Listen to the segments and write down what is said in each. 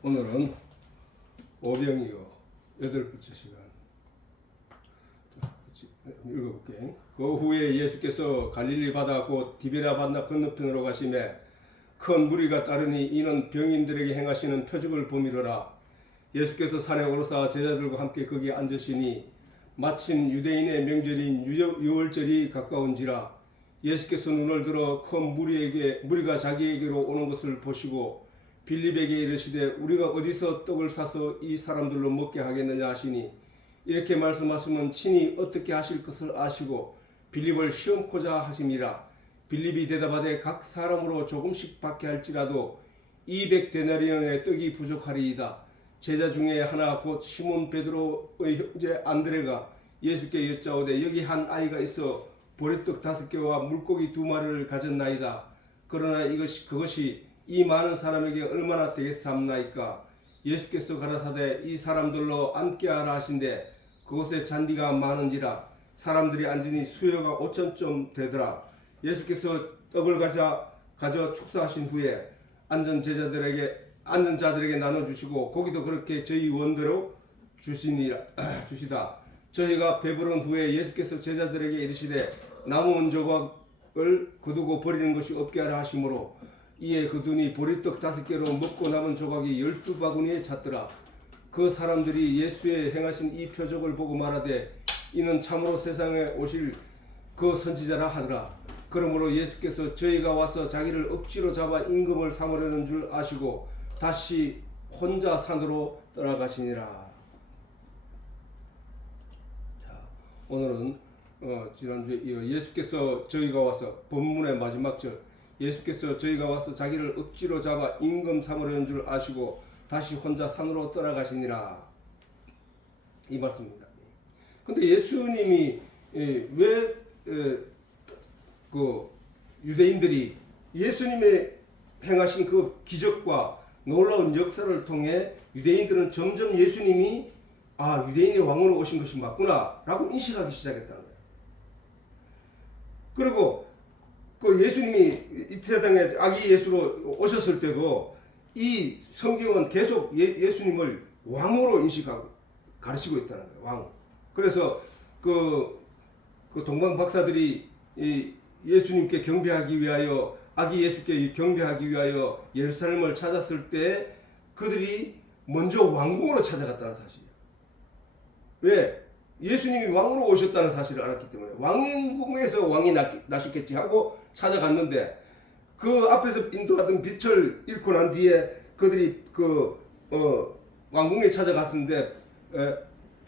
오늘은 오병이어 8번째 시간. 자, 읽어볼게. 그 후에 예수께서 갈릴리 바다 곧 디베랴 바다 건너편으로 가시매 큰 무리가 따르니 이는 병인들에게 행하시는 표적을 보미러라. 예수께서 산에 오르사 제자들과 함께 거기 앉으시니 마침 유대인의 명절인 유월절이 가까운지라. 예수께서 눈을 들어 큰 무리가 자기에게로 오는 것을 보시고 빌립에게 이르시되 우리가 어디서 떡을 사서 이 사람들로 먹게 하겠느냐 하시니, 이렇게 말씀하시면 친히 어떻게 하실 것을 아시고 빌립을 시험코자 하심이라. 빌립이 대답하되 각 사람으로 조금씩 받게 할지라도 200데나리온의 떡이 부족하리이다. 제자 중에 하나 곧 시몬 베드로의 형제 안드레가 예수께 여짜오되 여기 한 아이가 있어 보리떡 5개와 물고기 2마리를 가졌나이다. 그러나 그것이 이 많은 사람에게 얼마나 되겠사옵나이까. 예수께서 가라사대 이 사람들로 앉게 하라 하신대 그곳에 잔디가 많은지라. 사람들이 앉으니 수요가 5,000좀 되더라. 예수께서 떡을 가져 축사하신 후에 앉은 자들에게 나눠주시고 고기도 그렇게 저희 원대로 주시다. 저희가 배부른 후에 예수께서 제자들에게 이르시되 남은 조각을 거두고 버리는 것이 없게 하라 하시므로 이에 거두니 보리떡 5개로 먹고 남은 조각이 12바구니에 찼더라. 그 사람들이 예수의 행하신 이 표적을 보고 말하되 이는 참으로 세상에 오실 그 선지자라 하더라. 그러므로 예수께서 저희가 와서 자기를 억지로 잡아 임금을 삼으려는 줄 아시고 다시 혼자 산으로 떠나가시니라. 자, 오늘은 지난주에 이어 예수께서 저희가 와서 본문의 마지막 절, 예수께서 저희가 와서 자기를 억지로 잡아 임금 삼으려는 줄 아시고 다시 혼자 산으로 떠나가시니라. 이 말씀입니다. 근데 예수님이 왜 그 유대인들이 예수님의 행하신 그 기적과 놀라운 역사를 통해 유대인들은 점점 예수님이 유대인의 왕으로 오신 것이 맞구나 라고 인식하기 시작했다는 거예요. 그리고 그 예수님이 이 세상에 아기 예수로 오셨을 때도 이 성경은 계속 예수님을 왕으로 인식하고 가르치고 있다는 거예요. 왕. 그래서 그 동방 박사들이 예수님께 경배하기 위하여, 아기 예수께 경배하기 위하여 예루살렘을 찾았을 때 그들이 먼저 왕궁으로 찾아갔다는 사실이에요. 왜? 예수님이 왕으로 오셨다는 사실을 알았기 때문에 왕궁에서 왕이 나셨겠지 하고 찾아갔는데, 그 앞에서 인도하던 빛을 잃고 난 뒤에 그들이 왕궁에 찾아갔는데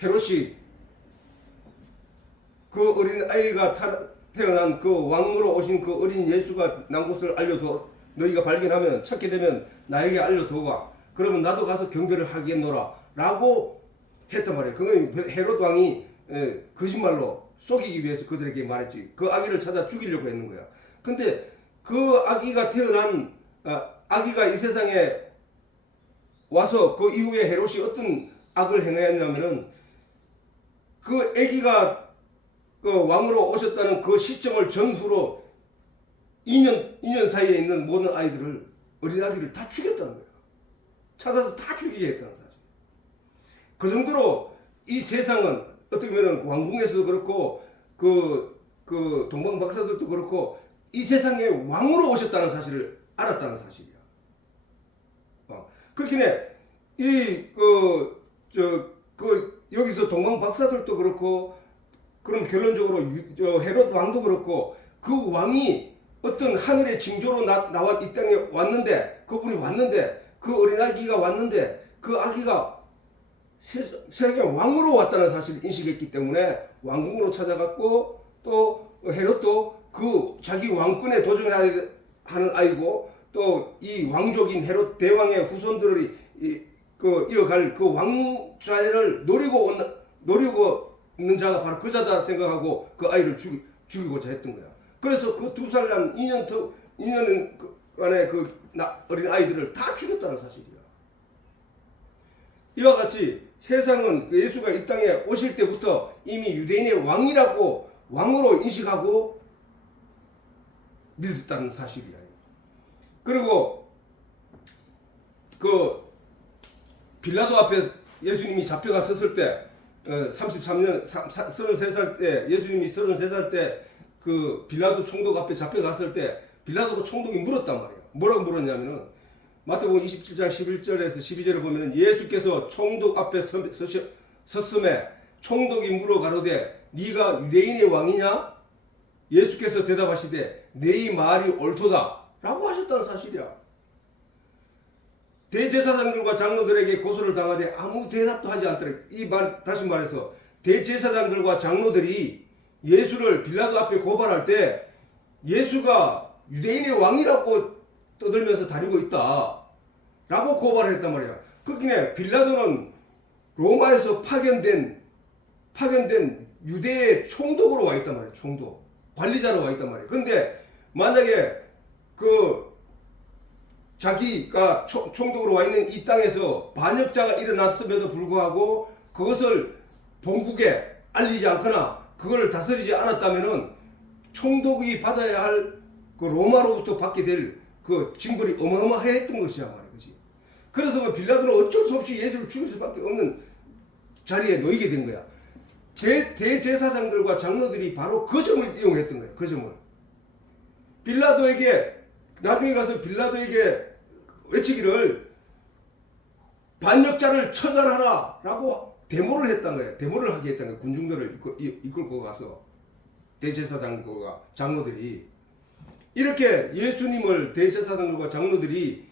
헤롯이 그 어린 아이가 태어난 그 왕으로 오신 그 어린 예수가 난 곳을 알려줘. 너희가 발견하면 찾게 되면 나에게 알려줘가. 그러면 나도 가서 경배를 하겠노라 라고 했단 말이에요. 그건 헤롯 왕이 거짓말로 속이기 위해서 그들에게 말했지. 그 아기를 찾아 죽이려고 했는 거야. 근데 그 아기가 태어난 아기가 이 세상에 와서 그 이후에 헤롯이 어떤 악을 행하였냐면은 그 아기가 그 왕으로 오셨다는 그 시점을 전후로 2년 사이에 있는 모든 아이들을, 어린아기를 다 죽였다는 거예요. 찾아서 다 죽이게 했다는 사실. 그 정도로 이 세상은 어떻게 보면 왕궁에서도 그렇고 그 동방 박사들도 그렇고 이 세상에 왕으로 오셨다는 사실을 알았다는 사실이야. 그렇긴 해. 여기서 동방 박사들도 그렇고, 그럼 결론적으로 헤롯 왕도 그렇고, 그 왕이 어떤 하늘의 징조로 나와 이 땅에 왔는데, 그분이 왔는데, 그 어린아기가 왔는데, 그 아기가 세상에 왕으로 왔다는 사실을 인식했기 때문에 왕궁으로 찾아갔고, 또 헤롯도 그 자기 왕권에 도전해야 하는 아이고, 또 이 왕족인 헤롯 대왕의 후손들이 이어갈 그 왕좌를 노리고 있는 자가 바로 그 자다 생각하고 그 아이를 죽이고자 했던 거야. 그래서 그 2살 난 2년 안에 그 어린 아이들을 다 죽였다는 사실이야. 이와 같이 세상은 예수가 이 땅에 오실 때부터 이미 유대인의 왕으로 인식하고 믿었다는 사실이야. 그리고 빌라도 앞에 예수님이 잡혀가 섰을 때 33년 33살 때 예수님이 33살 때 그 빌라도 총독 앞에 잡혀갔을 때 빌라도가 총독이 물었단 말이에요. 뭐라고 물었냐면은 마태복음 27장 11절에서 12절에 보면은 예수께서 총독 앞에 섰음에 총독이 물어 가로되 네가 유대인의 왕이냐? 예수께서 대답하시되 네 말이 옳도다 라고 하셨다는 사실이야. 대제사장들과 장로들에게 고소를 당하되 아무 대답도 하지 않더라. 이 말 다시 말해서 대제사장들과 장로들이 예수를 빌라도 앞에 고발할 때 예수가 유대인의 왕이라고 떠들면서 다니고 있다 라고 고발을 했단 말이야. 그렇기에 빌라도는 로마에서 파견된 유대의 총독으로 와 있단 말이야. 총독 관리자로 와 있단 말이야. 근데 만약에 그 자기가 총독으로 와 있는 이 땅에서 반역자가 일어났음에도 불구하고 그것을 본국에 알리지 않거나 그걸 다스리지 않았다면은 총독이 받아야 할 그 로마로부터 받게 될 그 징벌이 어마어마했던 것이야 말이지. 그래서 뭐 빌라도는 어쩔 수 없이 예수를 죽일 수밖에 없는 자리에 놓이게 된 거야. 대제사장들과 장로들이 바로 그 점을 이용했던 거예요. 그 점을. 빌라도에게 나중에 가서 빌라도에게 외치기를 반역자를 처단하라 라고 데모를 했던 거예요. 데모를 하게 했던 거예요. 군중들을 이끌고 가서 대제사장들과 장로들이 이렇게 예수님을 대제사장들과 장로들이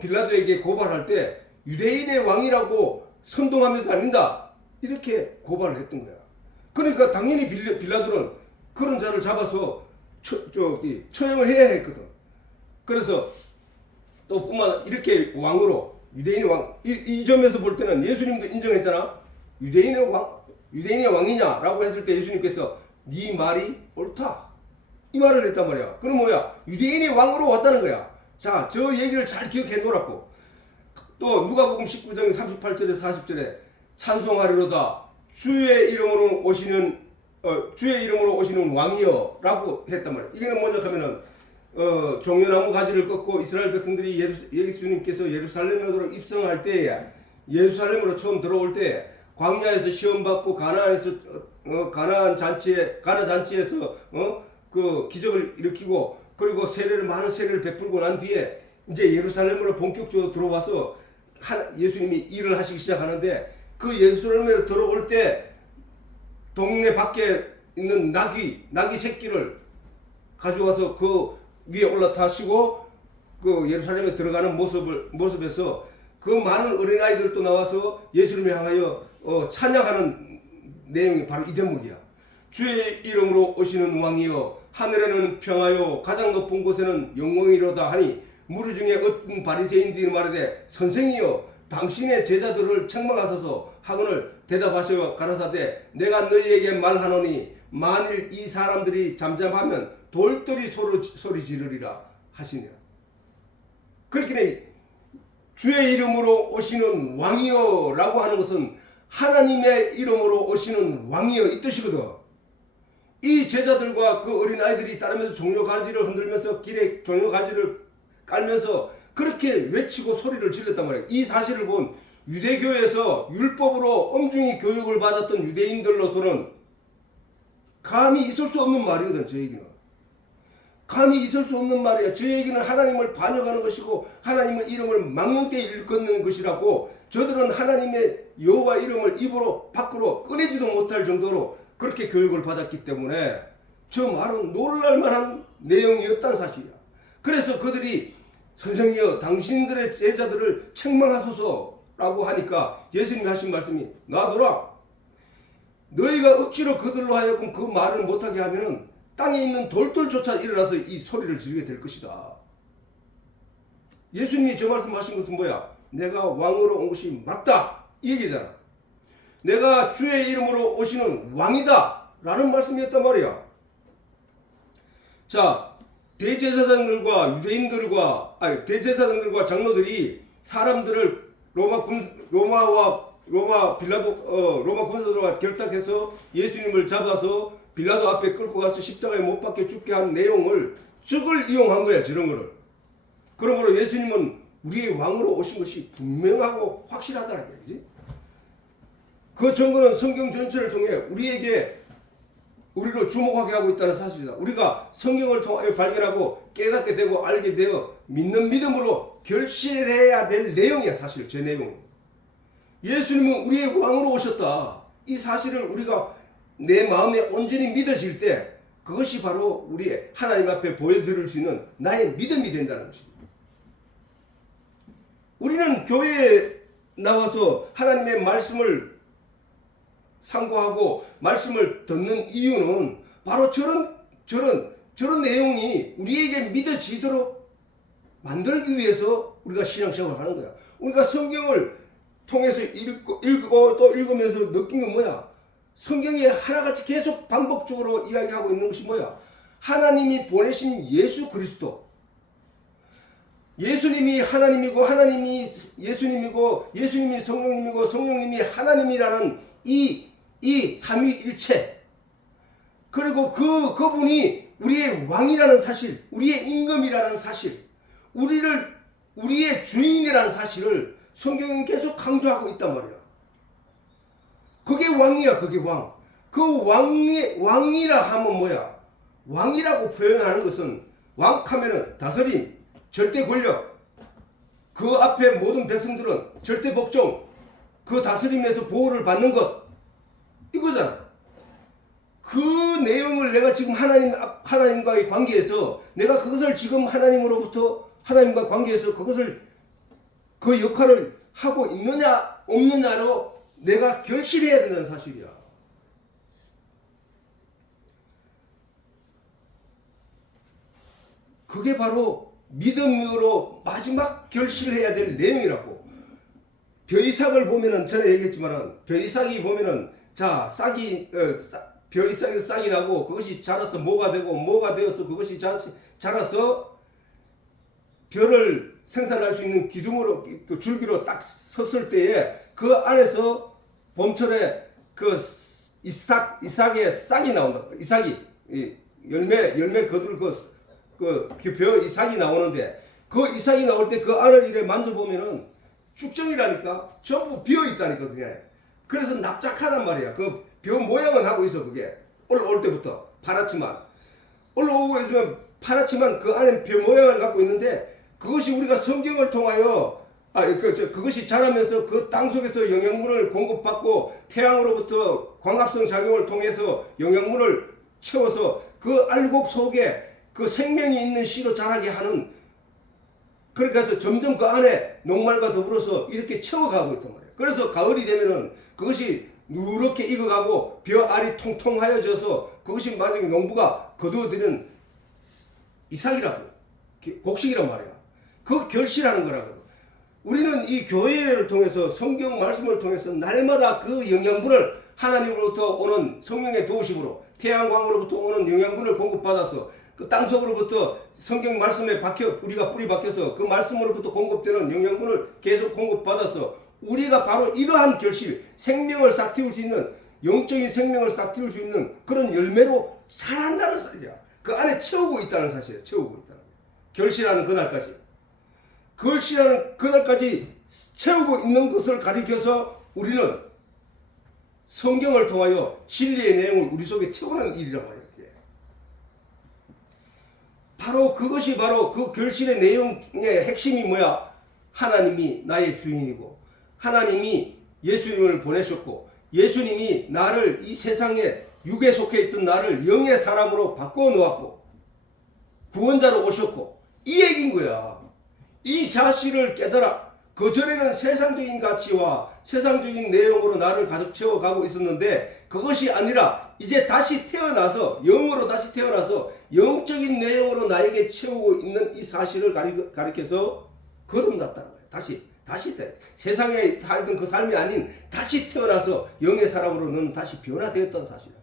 빌라도에게 고발할 때 유대인의 왕이라고 선동하면서 아닌다 이렇게 고발을 했던 거야. 그러니까 당연히 빌라도는 그런 자를 잡아서 처형을 해야 했거든. 그래서 또 뿐만 이렇게 왕으로 유대인의 왕 이 점에서 볼 때는 예수님도 인정했잖아. 유대인의 왕이냐라고 했을 때 예수님께서 네 말이 옳다 이 말을 했단 말이야. 그럼 뭐야? 유대인의 왕으로 왔다는 거야. 자, 저 얘기를 잘 기억해 놓으라고. 또 누가복음 19장 38절에 40절에 찬송하리로다 주의 이름으로 오시는 왕이여라고 했단 말이야. 이게는 뭐냐 하면은 종려나무 가지를 꺾고 이스라엘 백성들이 예수님께서 예루살렘으로 입성할 때에 예루살렘으로 처음 들어올 때 광야에서 시험 받고 가나안 잔치에서 그 기적을 일으키고 그리고 많은 세례를 베풀고 난 뒤에 이제 예루살렘으로 본격적으로 들어와서 예수님이 일을 하시기 시작하는데 그 예루살렘에 들어올 때 동네 밖에 있는 나귀 새끼를 가져와서 그 위에 올라타시고 그 예루살렘에 들어가는 모습에서 그 많은 어린아이들도 나와서 예수님을 향하여 찬양하는 내용이 바로 이 대목이야. 주의 이름으로 오시는 왕이여 하늘에는 평하여 가장 높은 곳에는 영광이로다 하니 무리 중에 어떤 바리새인들이 말하되 선생이여 당신의 제자들을 책망하소서 하거늘 대답하시어 가라사대 내가 너희에게 말하노니 만일 이 사람들이 잠잠하면 돌들이 소리 지르리라 하시니라. 그렇게 주의 이름으로 오시는 왕이여 라고 하는 것은 하나님의 이름으로 오시는 왕이여 이 뜻이거든. 이 제자들과 그 어린아이들이 따르면서 종려가지를 흔들면서 길에 종려가지를 깔면서 그렇게 외치고 소리를 질렀단 말이에요. 이 사실을 본 유대교에서 율법으로 엄중히 교육을 받았던 유대인들로서는 감히 있을 수 없는 말이거든. 저 얘기는 감히 있을 수 없는 말이야. 저 얘기는 하나님을 반역하는 것이고 하나님의 이름을 망령되이 일컫는 것이라고 저들은 하나님의 여호와 이름을 입으로 밖으로 꺼내지도 못할 정도로 그렇게 교육을 받았기 때문에 저 말은 놀랄만한 내용이었다는 사실이야. 그래서 그들이 선생이여 당신들의 제자들을 책망하소서라고 하니까 예수님이 하신 말씀이 놔둬라. 너희가 억지로 그들로 하여금 그 말을 못하게 하면은 땅에 있는 돌들조차 일어나서 이 소리를 지르게 될 것이다. 예수님이 저 말씀하신 것은 뭐야? 내가 왕으로 온 것이 맞다 이 얘기잖아. 내가 주의 이름으로 오시는 왕이다 라는 말씀이었단 말이야. 자, 대제사장들과 장로들이 사람들을 로마 군사들과 결탁해서 예수님을 잡아서 빌라도 앞에 끌고 가서 십자가에 못 박혀 죽게 한 내용을 즉을 이용한 거야. 저런 거를. 그러므로 예수님은 우리의 왕으로 오신 것이 분명하고 확실하다는 거지. 그 증거는 성경 전체를 통해 우리를 주목하게 하고 있다는 사실이다. 우리가 성경을 통하여 발견하고 깨닫게 되고 알게 되어 믿는 믿음으로 결실해야 될 내용이야. 사실 제 내용이. 예수님은 우리의 왕으로 오셨다. 이 사실을 우리가 내 마음에 온전히 믿어질 때 그것이 바로 우리의 하나님 앞에 보여드릴 수 있는 나의 믿음이 된다는 것입니다. 우리는 교회에 나와서 하나님의 말씀을 상고하고 말씀을 듣는 이유는 바로 저런 내용이 우리에게 믿어지도록 만들기 위해서 우리가 신앙생활을 하는 거야. 우리가 성경을 통해서 읽고 또 읽으면서 느낀 건 뭐야? 성경이 하나같이 계속 반복적으로 이야기하고 있는 것이 뭐야? 하나님이 보내신 예수 그리스도. 예수님이 하나님이고 하나님이 예수님이고 예수님이 성령님이고 성령님이 하나님이라는 이 삼위일체. 그리고 그분이 우리의 왕이라는 사실, 우리의 임금이라는 사실, 우리의 주인이라는 사실을 성경은 계속 강조하고 있단 말이야. 그게 왕이야, 그게 왕. 그 왕이라 하면 뭐야? 왕이라고 표현하는 것은 왕하면은 다스림, 절대 권력, 그 앞에 모든 백성들은 절대 복종, 그 다스림에서 보호를 받는 것, 이거잖아. 그 내용을 내가 지금 하나님과의 관계에서 내가 그것을 지금 하나님과 관계에서 그 역할을 하고 있느냐 없느냐로 내가 결실해야 된다는 사실이야. 그게 바로 믿음으로 마지막 결실해야 될 내용이라고. 벼이삭을 보면은 전에 얘기했지만은 벼이삭이 보면은 자 벼이삭에서 싹이 나고 그것이 자라서 모가 되고 모가 되어서 그것이 자라서 벼를 생산할 수 있는 기둥으로 그 줄기로 딱 섰을 때에 그 안에서 봄철에 그 이삭의 싹이 나온다. 이삭이 열매 거둘 벼 이삭이 나오는데 그 이삭이 나올 때 그 안을 이래 만져보면은 쭉정이라니까 전부 비어 있다니까 그게. 그래서 납작하단 말이야. 그 벼 모양은 하고 있어 그게. 올라올 때부터 파랗지만 올라오고 있으면 파랗지만 그 안에 벼 모양을 갖고 있는데 그것이 우리가 성경을 통하여 그것이 자라면서 그 땅 속에서 영양분을 공급받고 태양으로부터 광합성 작용을 통해서 영양분을 채워서 그 알곡 속에 그 생명이 있는 씨로 자라게 하는, 그렇게 해서 점점 그 안에 녹말과 더불어서 이렇게 채워가고 있단 말이에요. 그래서 가을이 되면은 그것이 누렇게 익어가고 벼 알이 통통하여져서 그것이 나중에 농부가 거두어들이는 이삭이라고, 곡식이란 말이야. 그 결실하는 거라고. 우리는 이 교회를 통해서 성경 말씀을 통해서 날마다 그 영양분을 하나님으로부터 오는 성령의 도우심으로 태양광으로부터 오는 영양분을 공급받아서 그 땅속으로부터 성경 말씀에 우리가 뿌리 박혀서 그 말씀으로부터 공급되는 영양분을 계속 공급받아서 우리가 바로 이러한 결실, 생명을 싹 틔울 수 있는, 영적인 생명을 싹 틔울 수 있는 그런 열매로 자란다는 사실이야. 그 안에 채우고 있다는 사실이야. 채우고 있다는 거야. 결실하는 그날까지. 결실하는 그날까지 채우고 있는 것을 가리켜서 우리는 성경을 통하여 진리의 내용을 우리 속에 채우는 일이란 말이야. 바로 그것이 바로 그 결실의 내용의 핵심이 뭐야? 하나님이 나의 주인이고 하나님이 예수님을 보내셨고 예수님이 나를 이 세상에 육에 속해 있던 나를 영의 사람으로 바꿔 놓았고 구원자로 오셨고 이 얘기인 거야. 이 사실을 깨달아. 그전에는 세상적인 가치와 세상적인 내용으로 나를 가득 채워가고 있었는데 그것이 아니라 이제 다시 태어나서 영으로 다시 태어나서 영적인 내용으로 나에게 채우고 있는 이 사실을 가리켜서 거듭났다는 거예요. 다시 세상에 살던 그 삶이 아닌 다시 태어나서 영의 사람으로 너는 다시 변화되었다는 사실이야.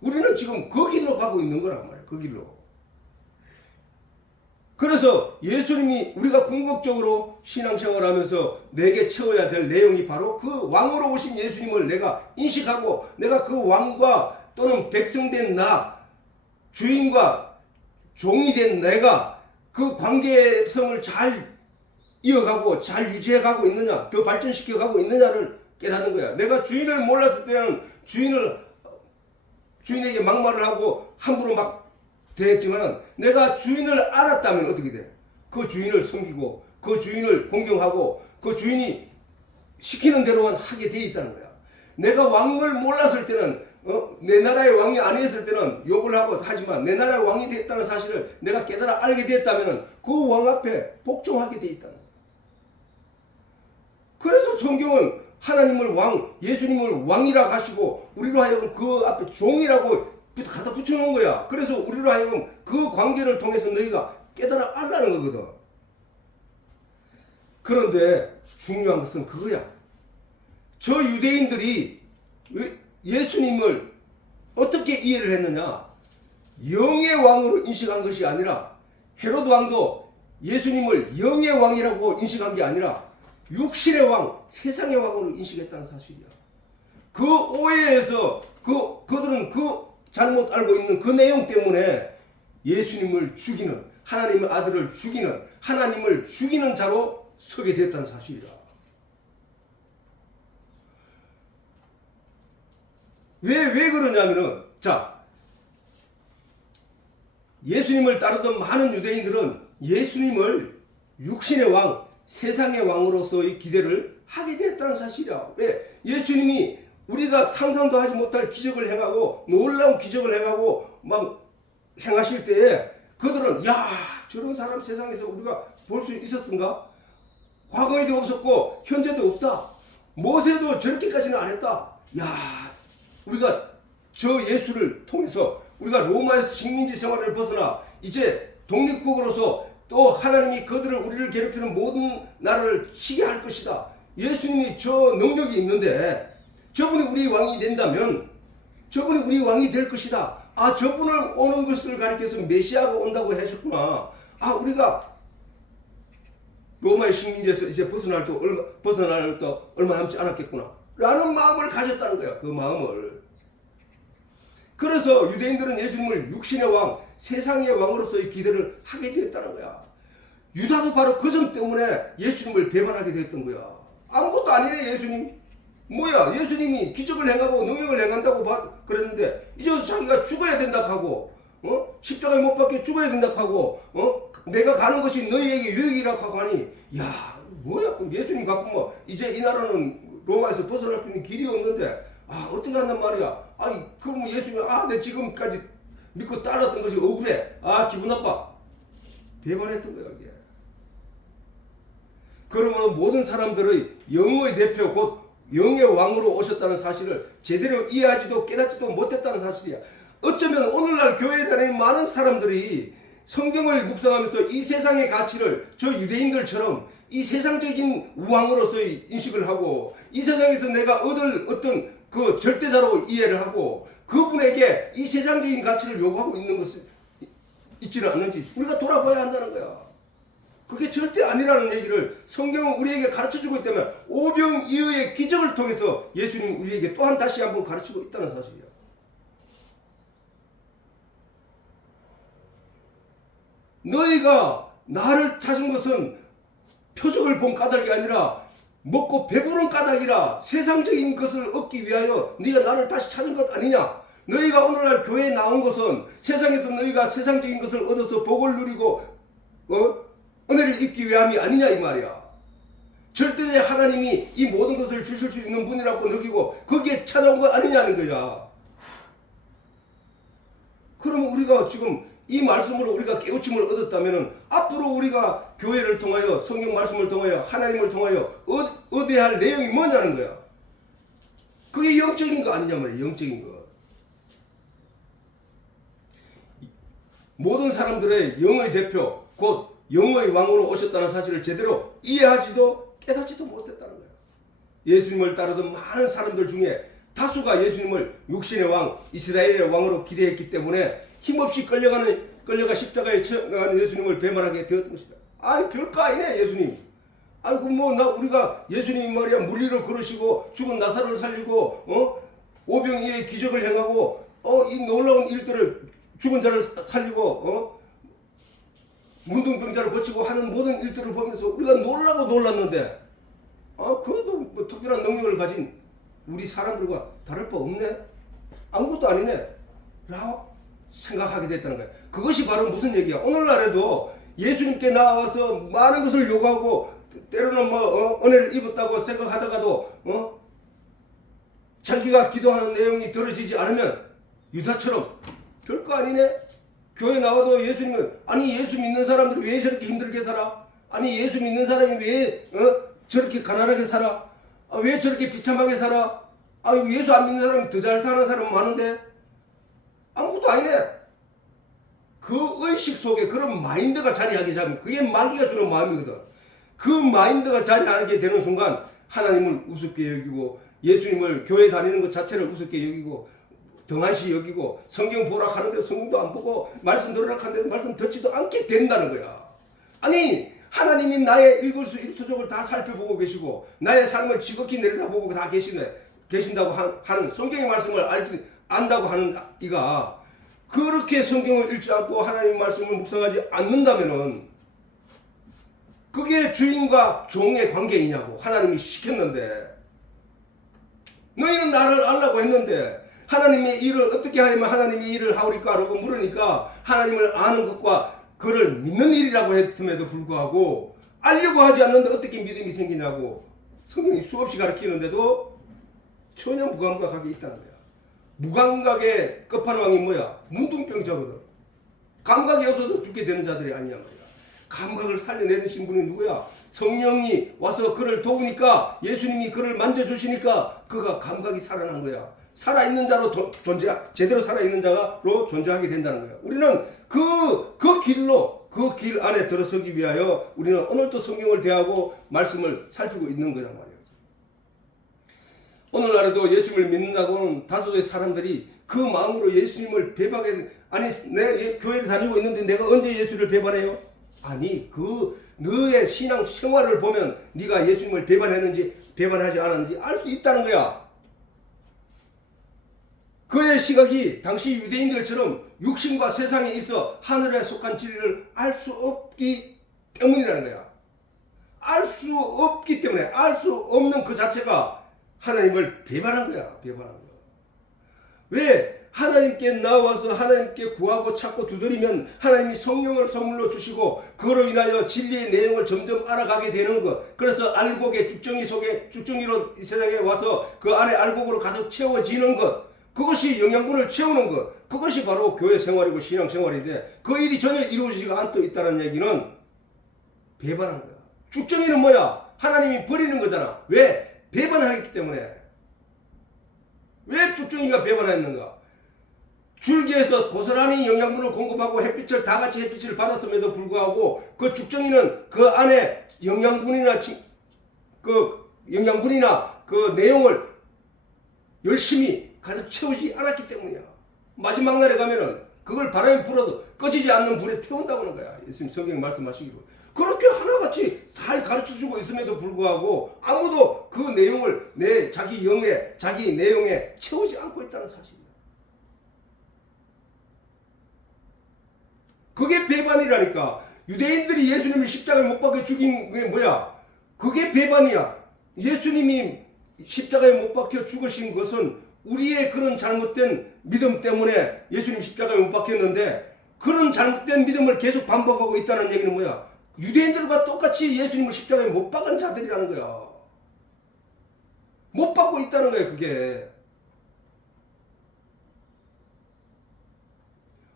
우리는 지금 그 길로 가고 있는 거란 말이야. 그 길로. 그래서 예수님이 우리가 궁극적으로 신앙생활하면서 내게 채워야 될 내용이 바로 그 왕으로 오신 예수님을 내가 인식하고 내가 그 왕과 또는 백성된 나, 주인과 종이 된 내가 그 관계성을 잘 이어가고 잘 유지해가고 있느냐, 더 발전시켜가고 있느냐를 깨닫는 거야. 내가 주인을 몰랐을 때는 주인에게 막말을 하고 함부로 막 대했지만 내가 주인을 알았다면 어떻게 돼? 그 주인을 섬기고 그 주인을 공경하고 그 주인이 시키는 대로만 하게 돼 있다는 거야. 내가 왕을 몰랐을 때는 내 나라의 왕이 아니었을 때는 욕을 하고 하지만 내 나라의 왕이 되었다는 사실을 내가 깨달아 알게 되었다면 그 왕 앞에 복종하게 돼 있다는 거야. 그래서 성경은 하나님을 왕, 예수님을 왕이라고 하시고 우리로 하여금 그 앞에 종이라고 갖다 붙여놓은 거야. 그래서 우리로 하여금 그 관계를 통해서 너희가 깨달아 알라는 거거든. 그런데 중요한 것은 그거야. 저 유대인들이 예수님을 어떻게 이해를 했느냐? 영의 왕으로 인식한 것이 아니라 헤로드 왕도 예수님을 영의 왕이라고 인식한 게 아니라 육신의 왕, 세상의 왕으로 인식했다는 사실이야. 그 오해에서 그들은 그 잘못 알고 있는 그 내용 때문에 예수님을 죽이는, 하나님의 아들을 죽이는, 하나님을 죽이는 자로 서게 됐다는 사실이야. 왜 그러냐면은, 자, 예수님을 따르던 많은 유대인들은 예수님을 육신의 왕, 세상의 왕으로서의 기대를 하게 됐다는 사실이야. 왜? 예수님이 우리가 상상도 하지 못할 기적을 행하고 놀라운 기적을 행하고 막 행하실 때에 그들은 야, 저런 사람 세상에서 우리가 볼 수 있었던가? 과거에도 없었고 현재도 없다. 모세도 저렇게까지는 안 했다. 야, 우리가 저 예수를 통해서 우리가 로마에서 식민지 생활을 벗어나 이제 독립국으로서 또 하나님이 우리를 괴롭히는 모든 나라를 치게 할 것이다. 예수님이 저 능력이 있는데 저분이 우리 왕이 된다면 저분이 우리 왕이 될 것이다. 아, 저분을 오는 것을 가리켜서 메시아가 온다고 하셨구나. 아, 우리가 로마의 식민지에서 이제 벗어날 또 얼마 남지 않았겠구나 라는 마음을 가졌다는 거야. 그 마음을. 그래서 유대인들은 예수님을 육신의 왕, 세상의 왕으로서의 기대를 하게 되었다는 거야. 유다도 바로 그 점 때문에 예수님을 배반하게 됐던 거야. 아무것도 아니래 예수님. 뭐야, 예수님이 기적을 행하고 능력을 행한다고 그랬는데 이제 자기가 죽어야 된다 하고 십자가에 못 박혀 죽어야 된다 하고 내가 가는 것이 너희에게 유익이라고 하고 하니, 야, 뭐야, 그럼 예수님 갖고 뭐 이제 이 나라는 로마에서 벗어날 수 있는 길이 없는데 어떻게 한단 말이야. 아니, 그럼 예수님이 내 지금까지 믿고 따랐던 것이 억울해. 기분 나빠. 배반했던 거야 이게. 그러면 모든 사람들의 영의 대표 곧 영의 왕으로 오셨다는 사실을 제대로 이해하지도 깨닫지도 못했다는 사실이야. 어쩌면 오늘날 교회에 다니는 많은 사람들이 성경을 묵상하면서 이 세상의 가치를 저 유대인들처럼 이 세상적인 왕으로서의 인식을 하고 이 세상에서 내가 얻을 어떤 그 절대자로 이해를 하고 그분에게 이 세상적인 가치를 요구하고 있는 것은 있지는 않는지 우리가 돌아봐야 한다는 거야. 그게 절대 아니라는 얘기를 성경은 우리에게 가르쳐주고 있다면 오병이어의 기적을 통해서 예수님 우리에게 또한 다시 한번 가르치고 있다는 사실이야. 너희가 나를 찾은 것은 표적을 본 까닭이 아니라 먹고 배부른 까닭이라 세상적인 것을 얻기 위하여 네가 나를 다시 찾은 것 아니냐. 너희가 오늘날 교회에 나온 것은 세상에서 너희가 세상적인 것을 얻어서 복을 누리고 은혜를 입기 위함이 아니냐 이 말이야. 절대의 하나님이 이 모든 것을 주실 수 있는 분이라고 느끼고 거기에 찾아온 것 아니냐는 거야. 그러면 우리가 지금 이 말씀으로 우리가 깨우침을 얻었다면 앞으로 우리가 교회를 통하여 성경 말씀을 통하여 하나님을 통하여 얻어야 할 내용이 뭐냐는 거야. 그게 영적인 거 아니냐 말이야. 영적인 거. 모든 사람들의 영의 대표 곧 영의 왕으로 오셨다는 사실을 제대로 이해하지도 깨닫지도 못했다는 거예요. 예수님을 따르던 많은 사람들 중에 다수가 예수님을 육신의 왕, 이스라엘의 왕으로 기대했기 때문에 힘없이 끌려가 십자가에 처형하는 예수님을 배반하게 되었던 것이다. 별거 아니네 예수님. 우리가 예수님이 말이야 물리로 걸으시고 죽은 나사로를 살리고 오병이어의 기적을 행하고 이 놀라운 일들을 죽은 자를 살리고 문둥병자를 고치고 하는 모든 일들을 보면서 우리가 놀라고 놀랐는데 그래도 뭐 특별한 능력을 가진 우리 사람들과 다를 바 없네? 아무것도 아니네? 라고 생각하게 됐다는 거야. 그것이 바로 무슨 얘기야? 오늘날에도 예수님께 나와서 많은 것을 요구하고 때로는 은혜를 입었다고 생각하다가도 자기가 기도하는 내용이 들어지지 않으면 유다처럼 별거 아니네? 교회 나와도 예수님은 예수 믿는 사람들이 왜 저렇게 힘들게 살아? 예수 믿는 사람이 왜 저렇게 가난하게 살아? 왜 저렇게 비참하게 살아? 예수 안 믿는 사람이 더 잘 사는 사람은 많은데 아무것도 아니네. 그 의식 속에 그런 마인드가 자리하게 되면 그게 마귀가 주는 마음이거든. 그 마인드가 자리하게 되는 순간 하나님을 우습게 여기고 예수님을 교회 다니는 것 자체를 우습게 여기고 등한시 여기고 성경 보라 하는데 성경도 안 보고 말씀 들으라 하는데 말씀 듣지도 않게 된다는 거야. 하나님이 나의 일거수일투족을 다 살펴보고 계시고 나의 삶을 지극히 내려다보고 다 계신다고 하는 성경의 말씀을 안다고 하는 이가 그렇게 성경을 읽지 않고 하나님의 말씀을 묵상하지 않는다면은 그게 주인과 종의 관계이냐고 하나님이 시켰는데 너희는 나를 알라고 했는데 하나님의 일을 어떻게 하면 하나님이 일을 하오리까 라고 물으니까 하나님을 아는 것과 그를 믿는 일이라고 했음에도 불구하고 알려고 하지 않는데 어떻게 믿음이 생기냐고 성경이 수없이 가르치는데도 전혀 무감각하게 있다는 거야. 무감각의 끝판왕이 뭐야? 문둥병자거든. 감각이 없어서 죽게 되는 자들이 아니냐 말이야. 감각을 살려내신 분이 누구야? 성령이 와서 그를 도우니까 예수님이 그를 만져주시니까 그가 감각이 살아난 거야. 살아있는 자로 제대로 살아있는 자로 존재하게 된다는 거야. 우리는 그 길 안에 들어서기 위하여 우리는 오늘도 성경을 대하고 말씀을 살피고 있는 거란 말이야. 오늘날에도 예수님을 믿는다고는 다수의 사람들이 그 마음으로 예수님을 배반하게 내 교회를 다니고 있는데 내가 언제 예수를 배반해요? 너의 신앙 생활을 보면 네가 예수님을 배반했는지 배반하지 않았는지 알 수 있다는 거야. 그의 시각이 당시 유대인들처럼 육신과 세상에 있어 하늘에 속한 진리를 알 수 없기 때문이라는 거야. 알 수 없기 때문에 알 수 없는 그 자체가 하나님을 배반한 거야. 왜? 하나님께 나와서 하나님께 구하고 찾고 두드리면 하나님이 성령을 선물로 주시고 그로 인하여 진리의 내용을 점점 알아가게 되는 것. 그래서 알곡의 죽정이로 이 세상에 와서 그 안에 알곡으로 가득 채워지는 것. 그것이 영양분을 채우는 것. 그것이 바로 교회 생활이고 신앙 생활인데 그 일이 전혀 이루어지지가 않고 있다는 얘기는 배반한 거야. 죽정이는 뭐야? 하나님이 버리는 거잖아. 왜? 배반하기 때문에. 왜 죽정이가 배반했는가? 줄기에서 고스란히 영양분을 공급하고 다 같이 햇빛을 받았음에도 불구하고 그 죽정이는 그 안에 영양분이나 그 내용을 열심히 가득 채우지 않았기 때문이야. 마지막 날에 가면은 그걸 바람이 불어도 꺼지지 않는 불에 태운다고 하는 거야. 예수님 성경에 말씀하시기로. 그렇게 하나같이 잘 가르쳐주고 있음에도 불구하고 아무도 그 내용을 자기 내용에 채우지 않고 있다는 사실이야. 그게 배반이라니까. 유대인들이 예수님을 십자가에 못 박혀 죽인 게 뭐야? 그게 배반이야. 예수님이 십자가에 못 박혀 죽으신 것은 우리의 그런 잘못된 믿음 때문에 예수님 십자가에 못 박혔는데 그런 잘못된 믿음을 계속 반복하고 있다는 얘기는 뭐야? 유대인들과 똑같이 예수님을 십자가에 못 박은 자들이라는 거야. 못 박고 있다는 거야 그게.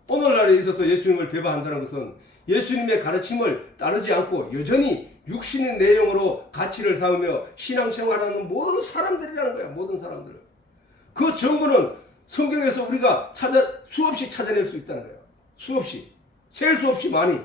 오늘날에 있어서 예수님을 배반한다는 것은 예수님의 가르침을 따르지 않고 여전히 육신의 내용으로 가치를 쌓으며 신앙생활하는 모든 사람들이라는 거야. 모든 사람들. 그 전부는 성경에서 우리가 수없이 찾아낼 수 있다는 거야. 수없이. 셀 수 없이 많이.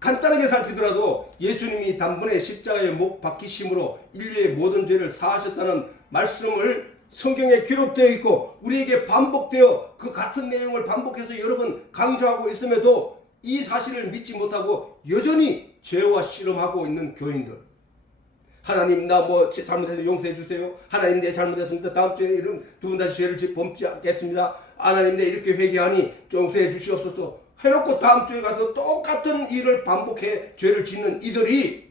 간단하게 살피더라도 예수님이 단번에 십자가에 못 박히심으로 인류의 모든 죄를 사하셨다는 말씀을 성경에 기록되어 있고 우리에게 반복되어 그 같은 내용을 반복해서 여러 번 강조하고 있음에도 이 사실을 믿지 못하고 여전히 죄와 씨름하고 있는 교인들. 하나님 나 잘못해서 용서해 주세요. 하나님 내 잘못했습니다. 다음 주에 이런 두 분 다시 죄를 범지 않겠습니다. 하나님 내 이렇게 회개하니 용서해 주시옵소서 해놓고 다음 주에 가서 똑같은 일을 반복해 죄를 짓는 이들이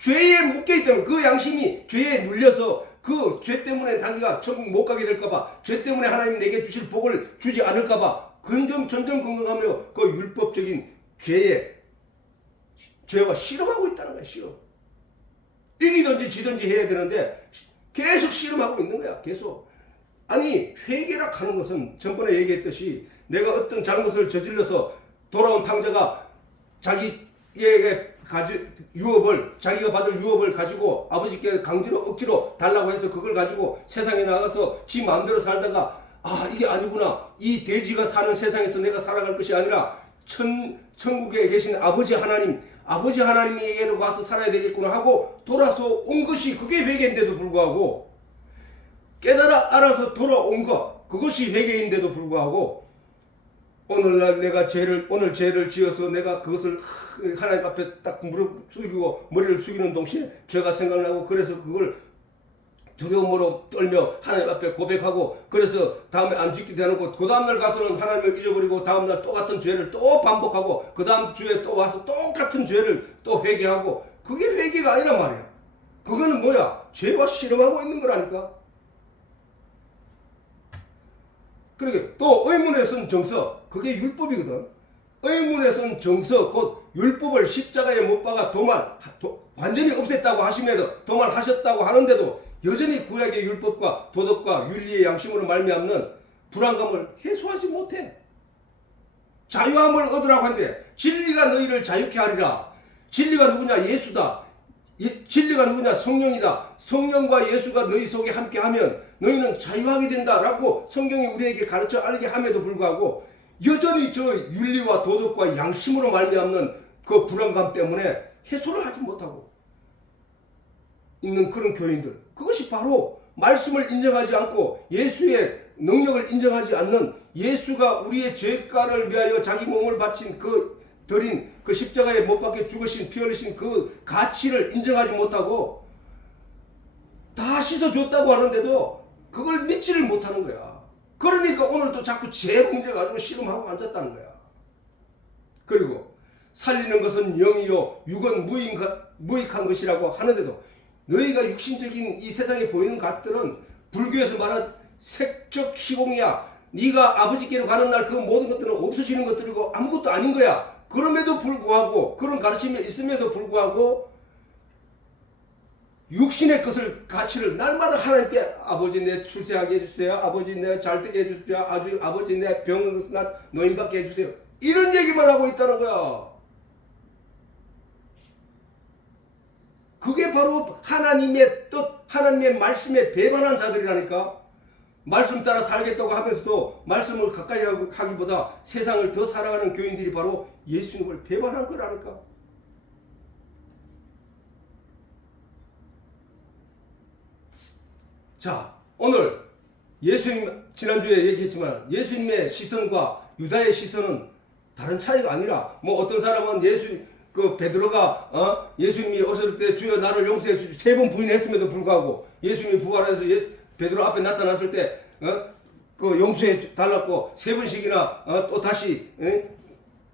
죄에 묶여있기 때문에 그 양심이 죄에 눌려서 그 죄 때문에 자기가 천국 못 가게 될까봐, 죄 때문에 하나님 내게 주실 복을 주지 않을까봐 점점 건강하며 그 율법적인 죄와 씨름하고 있다는 거야. 씨름. 이기든지 지든지 해야 되는데 계속 씨름하고 있는 거야. 계속. 아니, 회개라 하는 것은 전번에 얘기했듯이 내가 어떤 잘못을 저질러서 돌아온 탕자가 자기에게 자기가 받을 유업을 가지고 아버지께 강제로 억지로 달라고 해서 그걸 가지고 세상에 나가서 지 마음대로 살다가 이게 아니구나. 이 돼지가 사는 세상에서 내가 살아갈 것이 아니라 천국에 계신 아버지 하나님에게로 가서 살아야 되겠구나 하고 돌아서 온 것이 그게 회개인데도 불구하고, 깨달아 알아서 돌아온 것, 그것이 회개인데도 불구하고 오늘날 내가 오늘 죄를 지어서 내가 그것을 하나님 앞에 딱 무릎 숙이고 머리를 숙이는 동시에 죄가 생각나고, 그래서 그걸 두려움으로 떨며 하나님 앞에 고백하고, 그래서 다음에 안 짓게 되놓고 그 다음날 가서는 하나님을 잊어버리고 다음날 똑같은 죄를 또 반복하고 그 다음 주에 또 와서 똑같은 죄를 또 회개하고, 그게 회개가 아니란 말이야. 그거는 뭐야? 죄와 씨름하고 있는 거라니까. 그러게 또 의문에 쓴 정서, 그게 율법이거든. 의문에 쓴 정서, 곧 율법을 십자가에 못 박아 완전히 없앴다고 하심에도, 도말하셨다고 하는데도 여전히 구약의 율법과 도덕과 윤리의 양심으로 말미암는 불안감을 해소하지 못해. 자유함을 얻으라고 하는데 진리가 너희를 자유케 하리라. 진리가 누구냐? 예수다. 진리가 누구냐? 성령이다. 성령과 예수가 너희 속에 함께하면 너희는 자유하게 된다라고 성경이 우리에게 가르쳐 알게 함에도 불구하고 여전히 저 윤리와 도덕과 양심으로 말미암는 그 불안감 때문에 해소를 하지 못하고 있는 그런 교인들, 그것이 바로 말씀을 인정하지 않고 예수의 능력을 인정하지 않는, 예수가 우리의 죄가를 위하여 자기 몸을 바친 드린 그 십자가에 못 박혀 죽으신, 피 흘리신 그 가치를 인정하지 못하고 다 씻어줬다고 하는데도 그걸 믿지를 못하는 거야. 그러니까 오늘도 자꾸 죄 문제 가지고 씨름하고 앉았다는 거야. 그리고 살리는 것은 영이요 육은 무익한 것이라고 하는데도 너희가 육신적인 이 세상에 보이는 것들은 불교에서 말한 색적 시공이야. 네가 아버지께로 가는 날 그 모든 것들은 없어지는 것들이고 아무것도 아닌 거야. 그럼에도 불구하고, 그런 가르침이 있음에도 불구하고 육신의 것을, 가치를 날마다 하나님께 아버지 내 출세하게 해주세요. 아버지 내 잘되게 해주세요. 아버지 내 병을 노인받게 해주세요. 이런 얘기만 하고 있다는 거야. 그게 바로 하나님의 뜻, 하나님의 말씀에 배반한 자들이라니까. 말씀 따라 살겠다고 하면서도 말씀을 가까이 하기보다 세상을 더 사랑하는 교인들이 바로 예수님을 배반한 거라니까. 자, 오늘 예수님, 지난주에 얘기했지만 예수님의 시선과 유다의 시선은 다른 차이가 아니라, 어떤 사람은 베드로가 예수님이 어렸을 때 주여 나를 용서해 주시 3번 부인했음에도 불구하고 예수님이 부활해서 베드로 앞에 나타났을 때 그 용서해 달랐고 3번씩이나 또 다시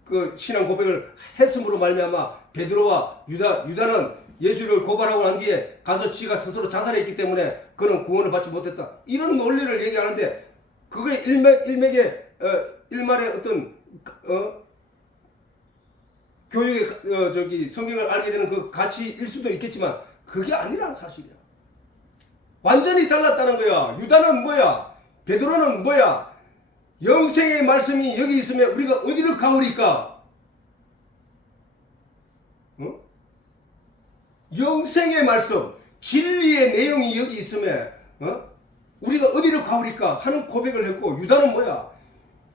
그 신앙 고백을 했음으로 말미암아 베드로와 유다는 예수를 고발하고 난 뒤에 가서 지가 스스로 자살했기 때문에 그는 구원을 받지 못했다. 이런 논리를 얘기하는데 그게 일말의 어떤 교육의 성경을 알게 되는 그 가치일 수도 있겠지만 그게 아니라는 사실이야. 완전히 달랐다는 거야. 유다는 뭐야? 베드로는 뭐야? 영생의 말씀이 여기 있으면 우리가 어디로 가오리까? 영생의 말씀, 진리의 내용이 여기 있으면 우리가 어디로 가오리까 하는 고백을 했고, 유다는 뭐야?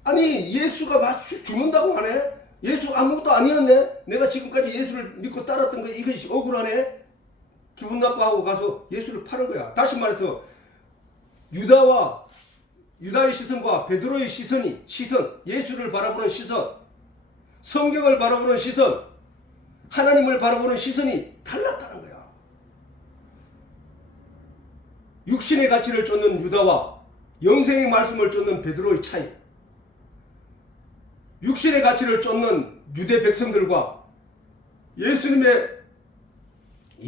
아니 예수가 나 죽는다고 하네? 예수 아무것도 아니었네? 내가 지금까지 예수를 믿고 따랐던 거 이것이 억울하네? 기분 나빠하고 가서 예수를 파는 거야. 다시 말해서 유다의 시선과 베드로의 시선, 예수를 바라보는 시선, 성경을 바라보는 시선, 하나님을 바라보는 시선이 달랐다는 거야. 육신의 가치를 쫓는 유다와 영생의 말씀을 쫓는 베드로의 차이. 육신의 가치를 쫓는 유대 백성들과 예수님의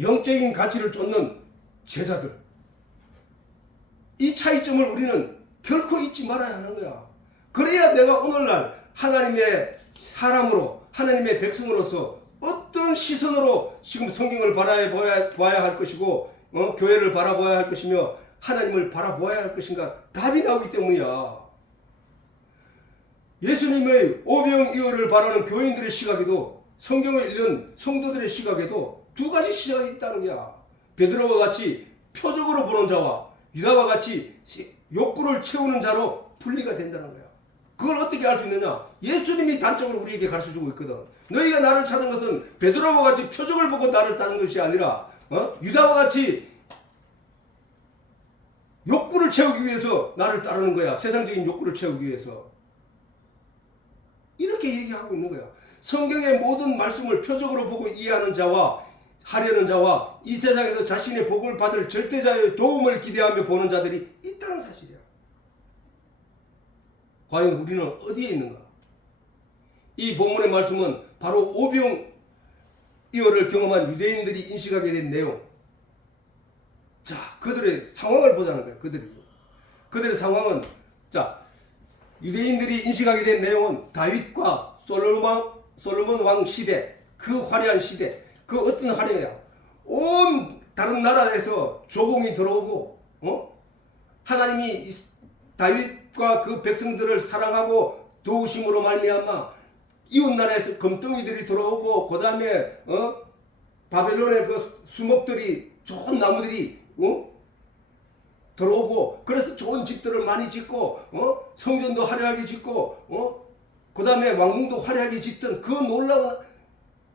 영적인 가치를 쫓는 제자들, 이 차이점을 우리는 결코 잊지 말아야 하는 거야. 그래야 내가 오늘날 하나님의 사람으로, 하나님의 백성으로서 어떤 시선으로 지금 성경을 바라봐야 할 것이고, 교회를 바라봐야 할 것이며 하나님을 바라보아야 할 것인가 답이 나오기 때문이야. 예수님의 오병이어를 바라는 교인들의 시각에도, 성경을 읽는 성도들의 시각에도 두 가지 시각이 있다는 거야. 베드로와 같이 표적으로 보는 자와 유다와 같이 욕구를 채우는 자로 분리가 된다는 거야. 그걸 어떻게 알 수 있느냐? 예수님이 단적으로 우리에게 가르쳐주고 있거든. 너희가 나를 찾은 것은 베드로와 같이 표적을 보고 나를 찾은 것이 아니라 유다와 같이 욕구를 채우기 위해서 나를 따르는 거야. 세상적인 욕구를 채우기 위해서. 이렇게 얘기하고 있는 거야. 성경의 모든 말씀을 표적으로 보고 이해하는 자와 하려는 자와 이 세상에서 자신의 복을 받을 절대자의 도움을 기대하며 보는 자들이 있다는 사실이야. 과연 우리는 어디에 있는가? 이 본문의 말씀은 바로 오병이어를 경험한 유대인들이 인식하게 된 내용. 자, 그들의 상황을 보자는 거예요. 그들의 상황은, 자, 유대인들이 인식하게 된 내용은 다윗과 솔로몬 왕 시대, 그 화려한 시대, 그 어떤 화려해야 온 다른 나라에서 조공이 들어오고, 하나님이 다윗과 그 백성들을 사랑하고 도우심으로 말미암아 이웃 나라에서 금덩이들이 들어오고, 그 다음에 바벨론의 그 수목들이, 좋은 나무들이 들어오고, 그래서 좋은 집들을 많이 짓고, 성전도 화려하게 짓고, 그 다음에 왕궁도 화려하게 짓던 그 놀라운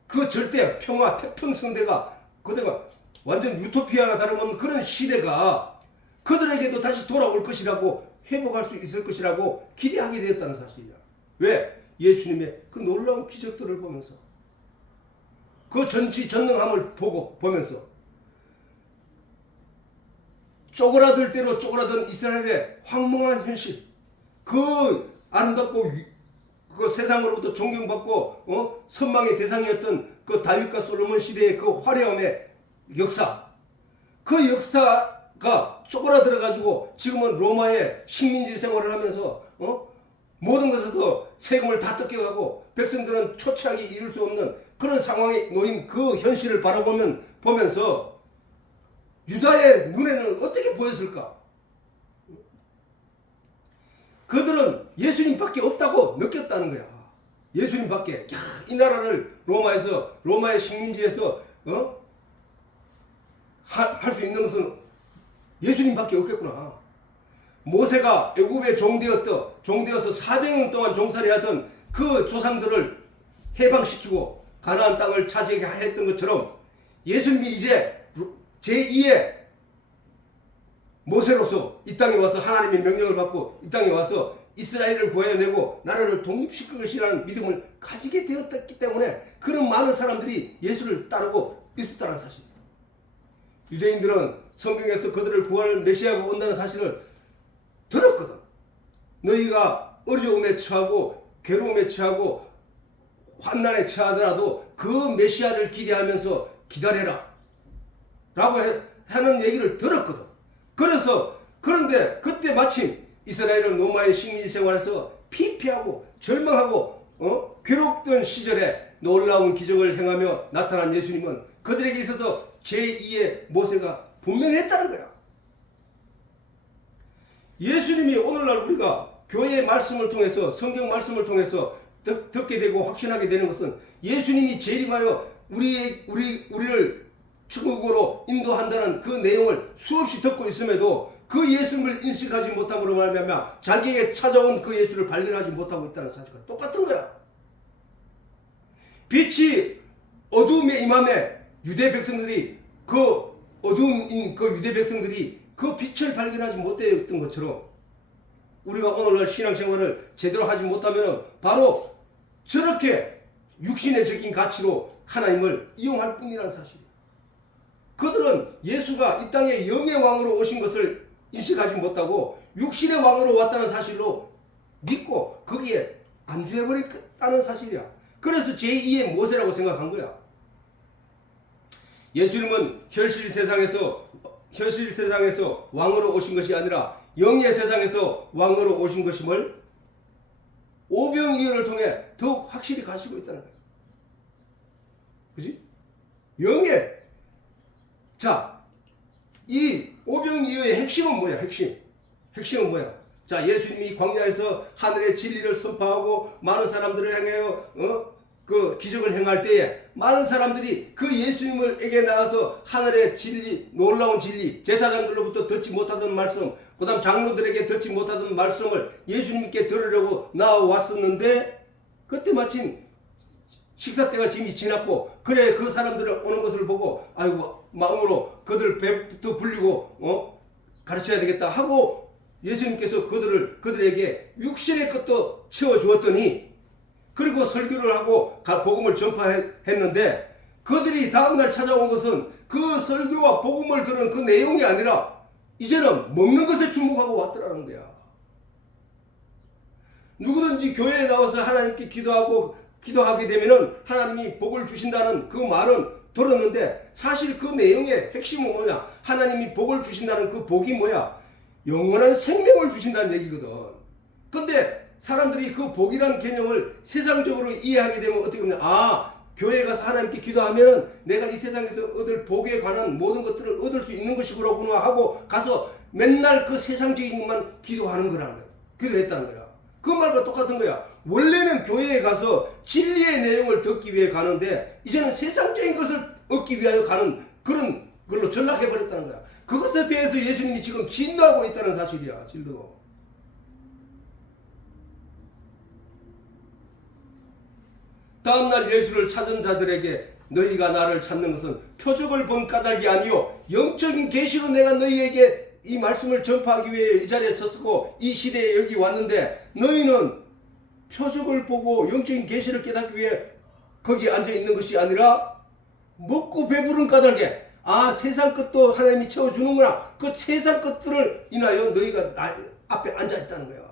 그 절대 평화 태평성대가, 그대가 완전 유토피아나 다름없는 그런 시대가 그들에게도 다시 돌아올 것이라고, 회복할 수 있을 것이라고 기대하게 되었다는 사실이야. 왜? 예수님의 그 놀라운 기적들을 보면서, 그 전지전능함을 보면서, 쪼그라들 대로 쪼그라든 이스라엘의 황망한 현실, 그 아름답고 그 세상으로부터 존경받고 선망의 대상이었던 그 다윗과 솔로몬 시대의 그 화려함의 역사, 그 역사가 쪼그라들어 가지고 지금은 로마의 식민지 생활을 하면서 모든 것에서 세금을 다 뜯겨가고 백성들은 초췌하게 이룰 수 없는 그런 상황에 놓인 그 현실을 보면서 유다의 눈에는 어떻게 보였을까? 그들은 예수님밖에 없다고 느꼈다는 거야. 예수님밖에. 이 나라를 로마의 식민지에서 할 수 있는 것은 예수님밖에 없겠구나. 모세가 애굽에 종되어서 400년 동안 종살이 하던 그 조상들을 해방시키고 가나안 땅을 차지하게 했던 것처럼 예수님이 이제 제2의 모세로서 이 땅에 와서 하나님의 명령을 받고 이 땅에 와서 이스라엘을 구해내고 나라를 독립시킬 것이라는 믿음을 가지게 되었기 때문에 그런 많은 사람들이 예수를 따르고 있었다는 사실입니다. 유대인들은 성경에서 그들을 구할 메시아가 온다는 사실을 들었거든. 너희가 어려움에 처하고 괴로움에 처하고 환난에 처하더라도 그 메시아를 기대하면서 기다려라 라고 하는 얘기를 들었거든. 그런데 그때 마침 이스라엘은 로마의 식민지 생활에서 피폐하고 절망하고 괴롭던 시절에 놀라운 기적을 행하며 나타난 예수님은 그들에게 있어서 제2의 모세가 분명했다는 거야. 예수님이 오늘날 우리가 교회의 말씀을 통해서, 성경 말씀을 통해서 듣게 되고 확신하게 되는 것은 예수님이 재림하여 우리를 천국으로 인도한다는 그 내용을 수없이 듣고 있음에도 그 예수님을 인식하지 못함으로 말미암아 자기에게 찾아온 그 예수를 발견하지 못하고 있다는 사실과 똑같은 거야. 빛이 어두움에 임함에 유대 백성들이 그 빛을 발견하지 못했던 것처럼 우리가 오늘날 신앙생활을 제대로 하지 못하면 바로 저렇게 육신의적인 가치로 하나님을 이용할 뿐이라는 사실이야. 그들은 예수가 이 땅에 영의 왕으로 오신 것을 인식하지 못하고 육신의 왕으로 왔다는 사실로 믿고 거기에 안주해버렸다는 왔다는 사실이야. 그래서 제2의 모세라고 생각한 거야. 예수님은 현실 세상에서 왕으로 오신 것이 아니라 영의 세상에서 왕으로 오신 것임을 오병이어를 통해 더욱 확실히 가지고 있다는 거야. 그지? 영의. 자, 이 오병이어의 핵심은 뭐야? 핵심은 뭐야? 자, 예수님이 광야에서 하늘의 진리를 선포하고 많은 사람들을 향하여 그 기적을 행할 때에 많은 사람들이 그 예수님에게 나와서 하늘의 진리, 놀라운 진리, 제사장들로부터 듣지 못하던 말씀, 그 다음 장로들에게 듣지 못하던 말씀을 예수님께 들으려고 나왔었는데, 그때 마침 식사 때가 지났고, 그래 그 사람들을 오는 것을 보고 아이고 마음으로 그들 배부터 불리고 가르쳐야 되겠다 하고 예수님께서 그들에게 육신의 것도 채워주었더니, 그리고 설교를 하고 복음을 전파했는데, 그들이 다음날 찾아온 것은 그 설교와 복음을 들은 그 내용이 아니라 이제는 먹는 것에 주목하고 왔더라는 거야. 누구든지 교회에 나와서 하나님께 기도하게 되면은 하나님이 복을 주신다는 그 말은 들었는데, 사실 그 내용의 핵심은 뭐냐? 하나님이 복을 주신다는 그 복이 뭐야? 영원한 생명을 주신다는 얘기거든. 근데 사람들이 그 복이라는 개념을 세상적으로 이해하게 되면 어떻게 보면, 교회에 가서 하나님께 기도하면은 내가 이 세상에서 얻을 복에 관한 모든 것들을 얻을 수 있는 것이구나 하고 가서 맨날 그 세상적인 것만 기도하는 거라는 거야. 기도했다는 거야. 그 말과 똑같은 거야. 원래는 교회에 가서 진리의 내용을 듣기 위해 가는데, 이제는 세상적인 것을 얻기 위하여 가는 그런 걸로 전락해버렸다는 거야. 그것에 대해서 예수님이 지금 진노하고 있다는 사실이야. 진노. 다음날 예수를 찾은 자들에게 너희가 나를 찾는 것은 표적을 본 까닭이 아니요 영적인 계시로 내가 너희에게 이 말씀을 전파하기 위해 이 자리에 섰고 이 시대에 여기 왔는데, 너희는 표적을 보고 영적인 계시를 깨닫기 위해 거기 앉아 있는 것이 아니라 먹고 배부른 까닭에 세상 것도 하나님이 채워주는구나, 그 세상 것들을 인하여 너희가 나 앞에 앉아 있다는 거야.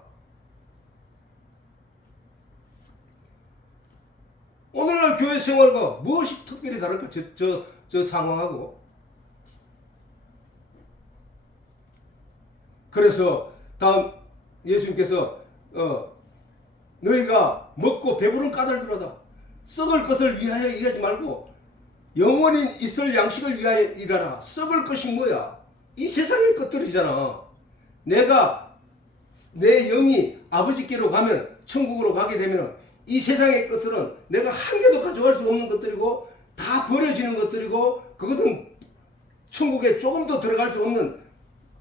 오늘날 교회 생활과 무엇이 특별히 다를까? 저 상황하고. 그래서 다음 예수님께서 너희가 먹고 배부른 까닭이로다. 썩을 것을 위하여 일하지 말고 영원히 있을 양식을 위하여 일하라. 썩을 것이 뭐야? 이 세상의 것들이잖아. 내가 내 영이 아버지께로 가면, 천국으로 가게 되면 이 세상의 것들은 내가 한 개도 가져갈 수 없는 것들이고 다 버려지는 것들이고, 그것은 천국에 조금도 들어갈 수 없는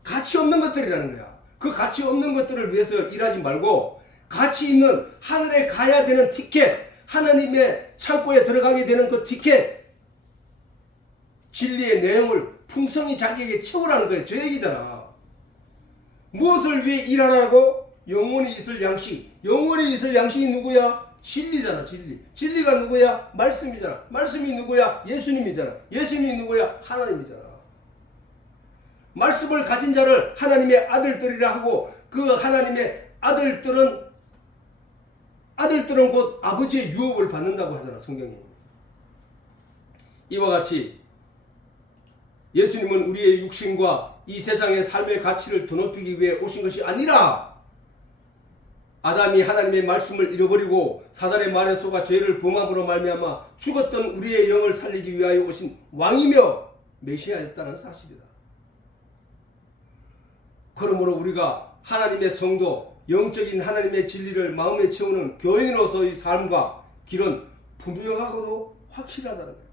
가치 없는 것들이라는 거야. 그 가치 없는 것들을 위해서 일하지 말고 가치 있는 하늘에 가야 되는 티켓, 하나님의 창고에 들어가게 되는 그 티켓, 진리의 내용을 풍성히 자기에게 채우라는 거예요. 저 얘기잖아. 무엇을 위해 일하라고? 영원히 있을 양식. 영원히 있을 양식이 누구야? 진리잖아. 진리가 누구야? 말씀이잖아. 말씀이 누구야? 예수님이잖아. 예수님이 누구야? 하나님이잖아. 말씀을 가진 자를 하나님의 아들들이라 하고, 그 하나님의 아들들은 곧 아버지의 유업을 받는다고 하잖아, 성경이. 이와 같이 예수님은 우리의 육신과 이 세상의 삶의 가치를 드높이기 위해 오신 것이 아니라, 아담이 하나님의 말씀을 잃어버리고 사단의 말에 속아 죄를 범함으로 말미암아 죽었던 우리의 영을 살리기 위하여 오신 왕이며 메시아였다는 사실이다. 그러므로 우리가 하나님의 성도, 영적인 하나님의 진리를 마음에 채우는 교인으로서의 삶과 길은 분명하고도 확실하다는 거예요.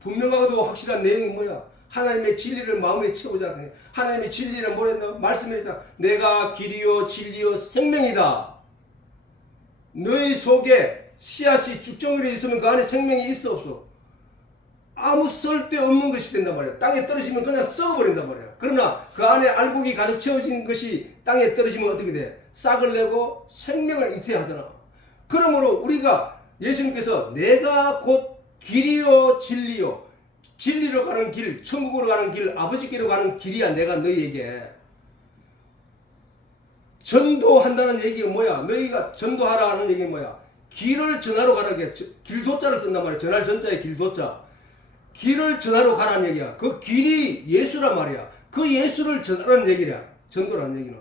분명하고도 확실한 내용이 뭐야? 하나님의 진리를 마음에 채우잖아요. 하나님의 진리는 뭐랬나? 말씀했잖아. 내가 길이요 진리요 생명이다. 너희 속에 씨앗이 쭉정이로 있으면 그 안에 생명이 있어 없어? 아무 쓸데없는 것이 된단 말이야. 땅에 떨어지면 그냥 썩어버린단 말이야. 그러나 그 안에 알곡이 가득 채워진 것이 땅에 떨어지면 어떻게 돼? 싹을 내고 생명을 잉태하잖아. 그러므로 우리가, 예수님께서 내가 곧 길이요 진리요, 진리로 가는 길, 천국으로 가는 길, 아버지께로 가는 길이야. 내가 너희에게 전도한다는 얘기가 뭐야? 너희가 전도하라 하는 얘기가 뭐야? 길을 전하러 가라. 길도자를 쓴단 말이야. 전할 전자에 길도자. 길을 전하러 가라는 얘기야. 그 길이 예수란 말이야. 그 예수를 전하라는 얘기야. 전도라는 얘기는.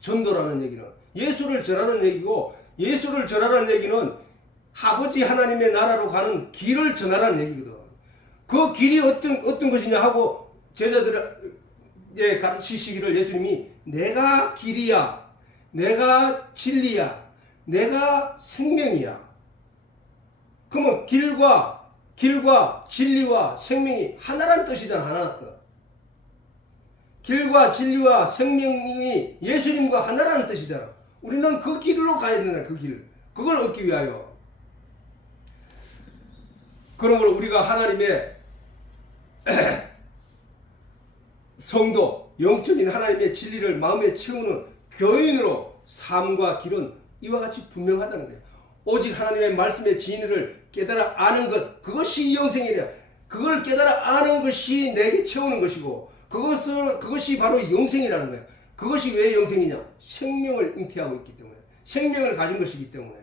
전도라는 얘기는. 예수를 전하는 얘기고, 예수를 전하라는 얘기는 아버지 하나님의 나라로 가는 길을 전하라는 얘기거든. 그 길이 어떤 것이냐 하고 제자들에게 가르치시기를 예수님이 내가 길이야, 내가 진리야, 내가 생명이야. 그러면 길과 진리와 생명이 하나란 뜻이잖아. 하나란 뜻. 길과 진리와 생명이 예수님과 하나라는 뜻이잖아. 우리는 그 길로 가야 된다. 그 길. 그걸 얻기 위하여. 그러므로 우리가 하나님의 성도, 영적인 하나님의 진리를 마음에 채우는 교인으로 삶과 길은 이와 같이 분명하다는 거예요. 오직 하나님의 말씀의 진리를 깨달아 아는 것, 그것이 영생이라. 그걸 깨달아 아는 것이 내게 채우는 것이고, 그것이 바로 영생이라는 거예요. 그것이 왜 영생이냐? 생명을 잉태하고 있기 때문에, 생명을 가진 것이기 때문에,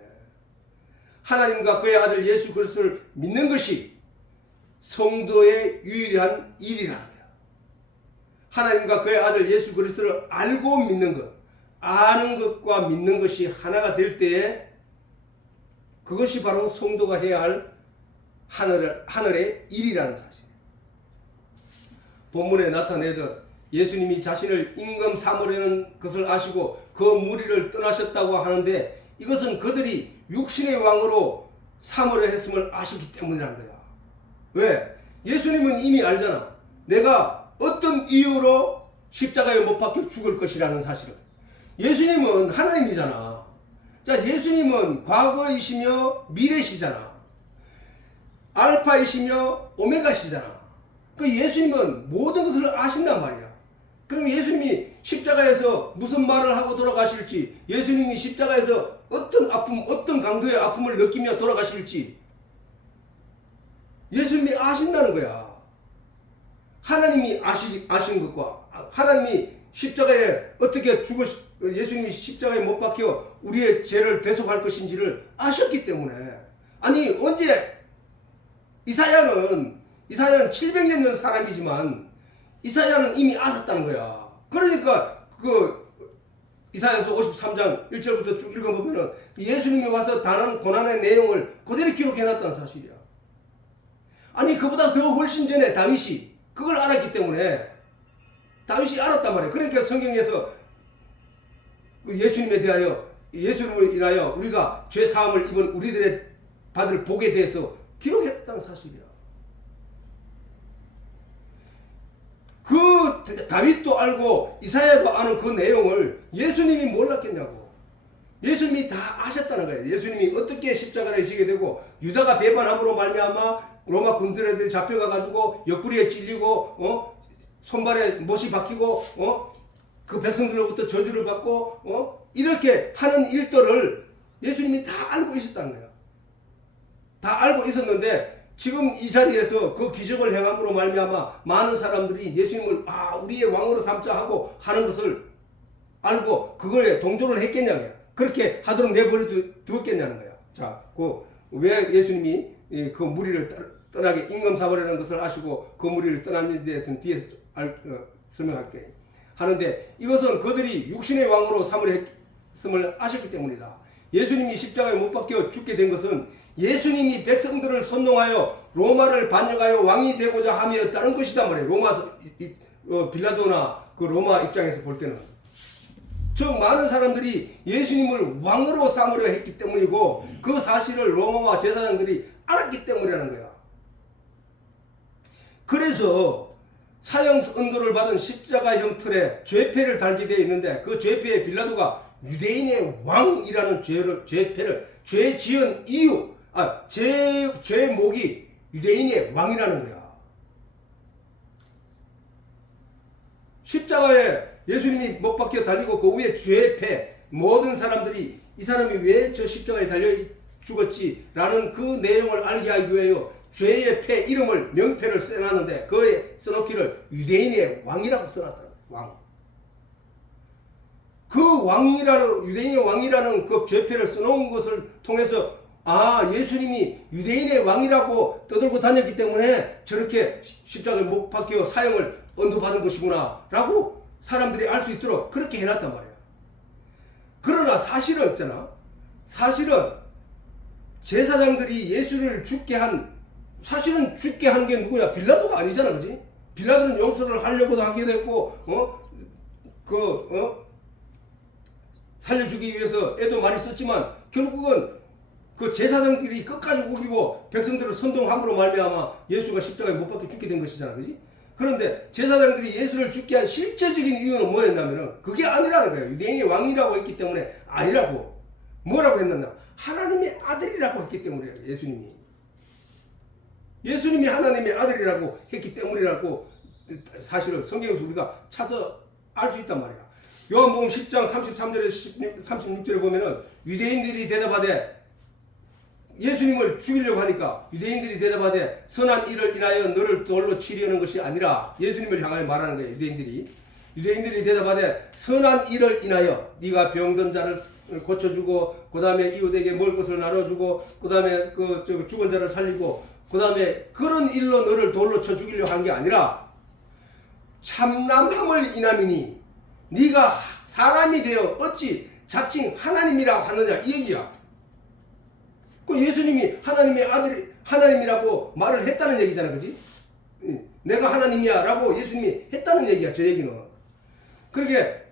하나님과 그의 아들 예수 그리스도를 믿는 것이 성도의 유일한 일이라는 거예요. 하나님과 그의 아들 예수 그리스도를 알고 믿는 것, 아는 것과 믿는 것이 하나가 될 때에 그것이 바로 성도가 해야 할 하늘의 일이라는 사실이에요. 본문에 나타내듯 예수님이 자신을 임금 삼으려는 것을 아시고 그 무리를 떠나셨다고 하는데, 이것은 그들이 육신의 왕으로 삼으려 했음을 아셨기 때문이라는 거야. 왜? 예수님은 이미 알잖아. 내가 어떤 이유로 십자가에 못 박혀 죽을 것이라는 사실을. 예수님은 하나님이잖아. 자, 예수님은 과거이시며 미래시잖아. 알파이시며 오메가시잖아. 그 예수님은 모든 것을 아신단 말이야. 그럼 예수님이 십자가에서 무슨 말을 하고 돌아가실지, 예수님이 십자가에서 어떤 아픔, 어떤 강도의 아픔을 느끼며 돌아가실지 예수님이 아신다는 거야. 하나님이 아신 것과 하나님이 십자가에 어떻게 예수님이 십자가에 못 박혀 우리의 죄를 대속할 것인지를 아셨기 때문에. 아니, 언제 이사야는 700년 전 사람이지만 이사야는 이미 알았다는 거야. 그러니까 이사야서 53장 1절부터 쭉 읽어보면은 예수님이 와서 당한 고난의 내용을 그대로 기록해놨다는 사실이야. 아니, 그보다 더 훨씬 전에 다윗이 그걸 알았기 때문에, 다윗이 알았단 말이야. 그러니까 성경에서 예수님에 대하여, 예수님을 인하여 우리가 죄 사함을 입은 우리들의 받을 복에 대해서 기록했다는 사실이야. 그 다윗도 알고 이사야도 아는 그 내용을 예수님이 몰랐겠냐고. 예수님이 다 아셨다는 거예요. 예수님이 어떻게 십자가를 지게 되고, 유다가 배반함으로 말미암아 로마 군들한테 잡혀가 가지고 옆구리에 찔리고 손발에 못이 박히고 그 백성들로부터 저주를 받고 이렇게 하는 일들을 예수님이 다 알고 있었다는 거예요. 다 알고 있었는데 지금 이 자리에서 그 기적을 행함으로 말미암아 많은 사람들이 예수님을 우리의 왕으로 삼자 하고 하는 것을 알고 그거에 동조를 했겠냐고요. 그렇게 하도록 내버려 두었겠냐는 거야. 자, 왜 예수님이 그 무리를 떠나게 임금 삼으려는 것을 아시고 그 무리를 떠났는지에 대해서는 뒤에서 설명할게. 하는데, 이것은 그들이 육신의 왕으로 삼으려 했음을 아셨기 때문이다. 예수님이 십자가에 못 박혀 죽게 된 것은 예수님이 백성들을 선동하여 로마를 반역하여 왕이 되고자 함이었다는 것이단 말이에요. 빌라도나 그 로마 입장에서 볼 때는. 저 많은 사람들이 예수님을 왕으로 삼으려 했기 때문이고, 그 사실을 로마와 제사장들이 알았기 때문이라는 거야. 그래서 사형 언도를 받은 십자가형 틀에 죄패를 달게 되어 있는데, 그 죄패에 빌라도가 유대인의 왕이라는 죄 지은 이유, 죄목이 유대인의 왕이라는 거야. 십자가에 예수님이 못 박혀 달리고 그 위에 죄패, 모든 사람들이 이 사람이 왜 저 십자가에 달려 죽었지라는 그 내용을 알게 하기 위하여 죄의 패 이름을, 명패를 써놨는데 그에 써놓기를 유대인의 왕이라고 써놨더라고요. 왕. 그 왕이라는 유대인의 왕이라는 그 죄패를 써놓은 것을 통해서 예수님이 유대인의 왕이라고 떠들고 다녔기 때문에 저렇게 십자가에 못 박혀 사형을 언도받은 것이구나 라고 사람들이 알 수 있도록 그렇게 해놨단 말이야. 그러나 사실은 있잖아. 사실은 제사장들이 예수를 죽게 한 게 누구야? 빌라도가 아니잖아, 그지? 빌라도는 용서를 하려고도 하기도 했고, 살려주기 위해서 애도 많이 썼지만 결국은 그 제사장들이 끝까지 우기고 백성들을 선동함으로 말미암아 예수가 십자가에 못 박혀 죽게 된 것이잖아, 그지? 그런데 제사장들이 예수를 죽게 한 실제적인 이유는 뭐였냐면은 그게 아니라는 거예요. 유대인의 왕이라고 했기 때문에 아니라고. 뭐라고 했느냐? 하나님의 아들이라고 했기 때문이에요. 예수님이 하나님의 아들이라고 했기 때문이라고 사실은 성경에서 우리가 찾아 알 수 있단 말이야. 요한복음 10장 33절에서 36절에 보면은 유대인들이 대답하되 예수님을 죽이려고 하니까 유대인들이 대답하되 선한 일을 인하여 너를 돌로 치려는 것이 아니라 예수님을 향하여 말하는 거예요. 유대인들이 대답하되 선한 일을 인하여 네가 병든 자를 고쳐주고 그 다음에 이웃에게 먹을 것을 나눠주고 그 다음에 죽은 자를 살리고 그 다음에 그런 일로 너를 돌로 쳐 죽이려고 한 게 아니라 참남함을 인함이니 네가 사람이 되어 어찌 자칭 하나님이라고 하느냐 이 얘기야. 그 예수님이 하나님이라고 말을 했다는 얘기잖아, 그지? 내가 하나님이야 라고 예수님이 했다는 얘기야, 저 얘기는. 그러게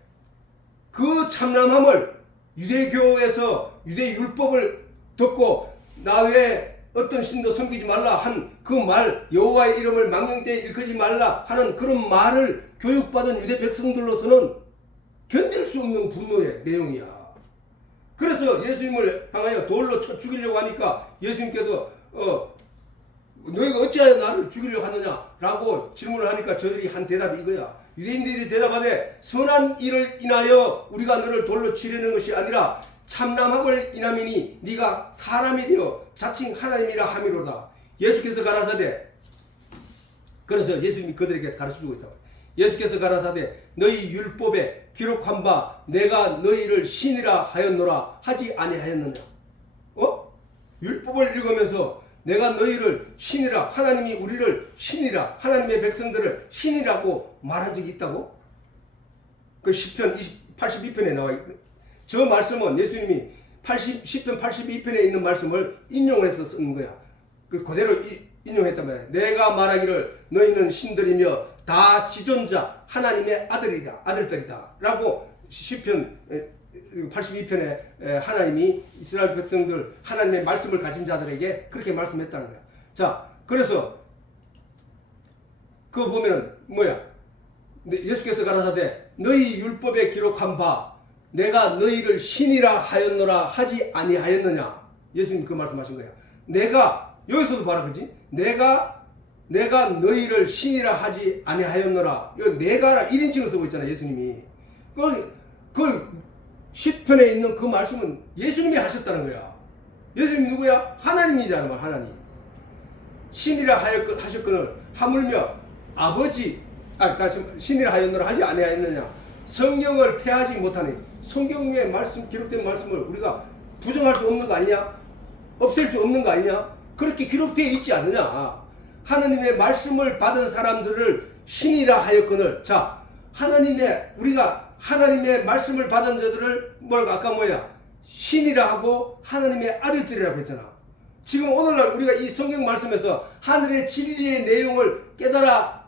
그 참남함을 유대교에서 유대 율법을 듣고 나 외에 어떤 신도 섬기지 말라 한 그 말, 여호와의 이름을 망령되이 일컫지 말라 하는 그런 말을 교육받은 유대 백성들로서는 견딜 수 없는 분노의 내용이야. 그래서 예수님을 향하여 돌로 쳐 죽이려고 하니까 예수님께서 너희가 어찌하여 나를 죽이려고 하느냐 라고 질문을 하니까 저들이 한 대답이 이거야. 유대인들이 대답하되 선한 일을 인하여 우리가 너를 돌로 치려는 것이 아니라 참남함을 인함이니 네가 사람이 되어 자칭 하나님이라 함이로다. 예수께서 가라사대, 그래서 예수님이 그들에게 가르쳐주고 있다. 예수께서 가라사대 너희 율법에 기록한 바 내가 너희를 신이라 하였노라 하지 아니하였느냐. 율법을 읽으면서 내가 너희를 신이라, 하나님이 우리를 신이라, 하나님의 백성들을 신이라고 말한 적이 있다고? 그 시편 82편에 나와 있는 저 말씀은 예수님이 시편 82편에 있는 말씀을 인용해서 쓴 거야. 그대로 인용했단 말이야. 내가 말하기를 너희는 신들이며 다 지존자 하나님의 아들들이다 라고 시편 82편에 하나님이 이스라엘 백성들 하나님의 말씀을 가진 자들에게 그렇게 말씀했다는 거야. 자, 그래서 그거 보면은 뭐야? 예수께서 가라사대 너희 율법에 기록한 바 내가 너희를 신이라 하였노라 하지 아니하였느냐. 예수님 그 말씀하신 거야. 내가 여기서도 봐라, 그지? 내가 너희를 신이라 하지 아니하였노라. 이거 내가 1인칭을 쓰고 있잖아, 예수님이. 그 시편에 있는 그 말씀은 예수님이 하셨다는 거야. 예수님 누구야? 하나님이잖아, 하나님. 신이라 하셨거늘 하물며 아버지, 신이라 하였노라 하지 아니하였느냐. 성경을 폐하지 못하니 성경에 기록된 말씀을 우리가 부정할 수 없는 거 아니냐? 없앨 수 없는 거 아니냐? 그렇게 기록되어 있지 않느냐? 하나님의 말씀을 받은 사람들을 신이라 하였거늘. 자, 우리가 하나님의 말씀을 받은 자들을 신이라 하고 하나님의 아들들이라고 했잖아. 지금 오늘날 우리가 이 성경 말씀에서 하늘의 진리의 내용을 깨달아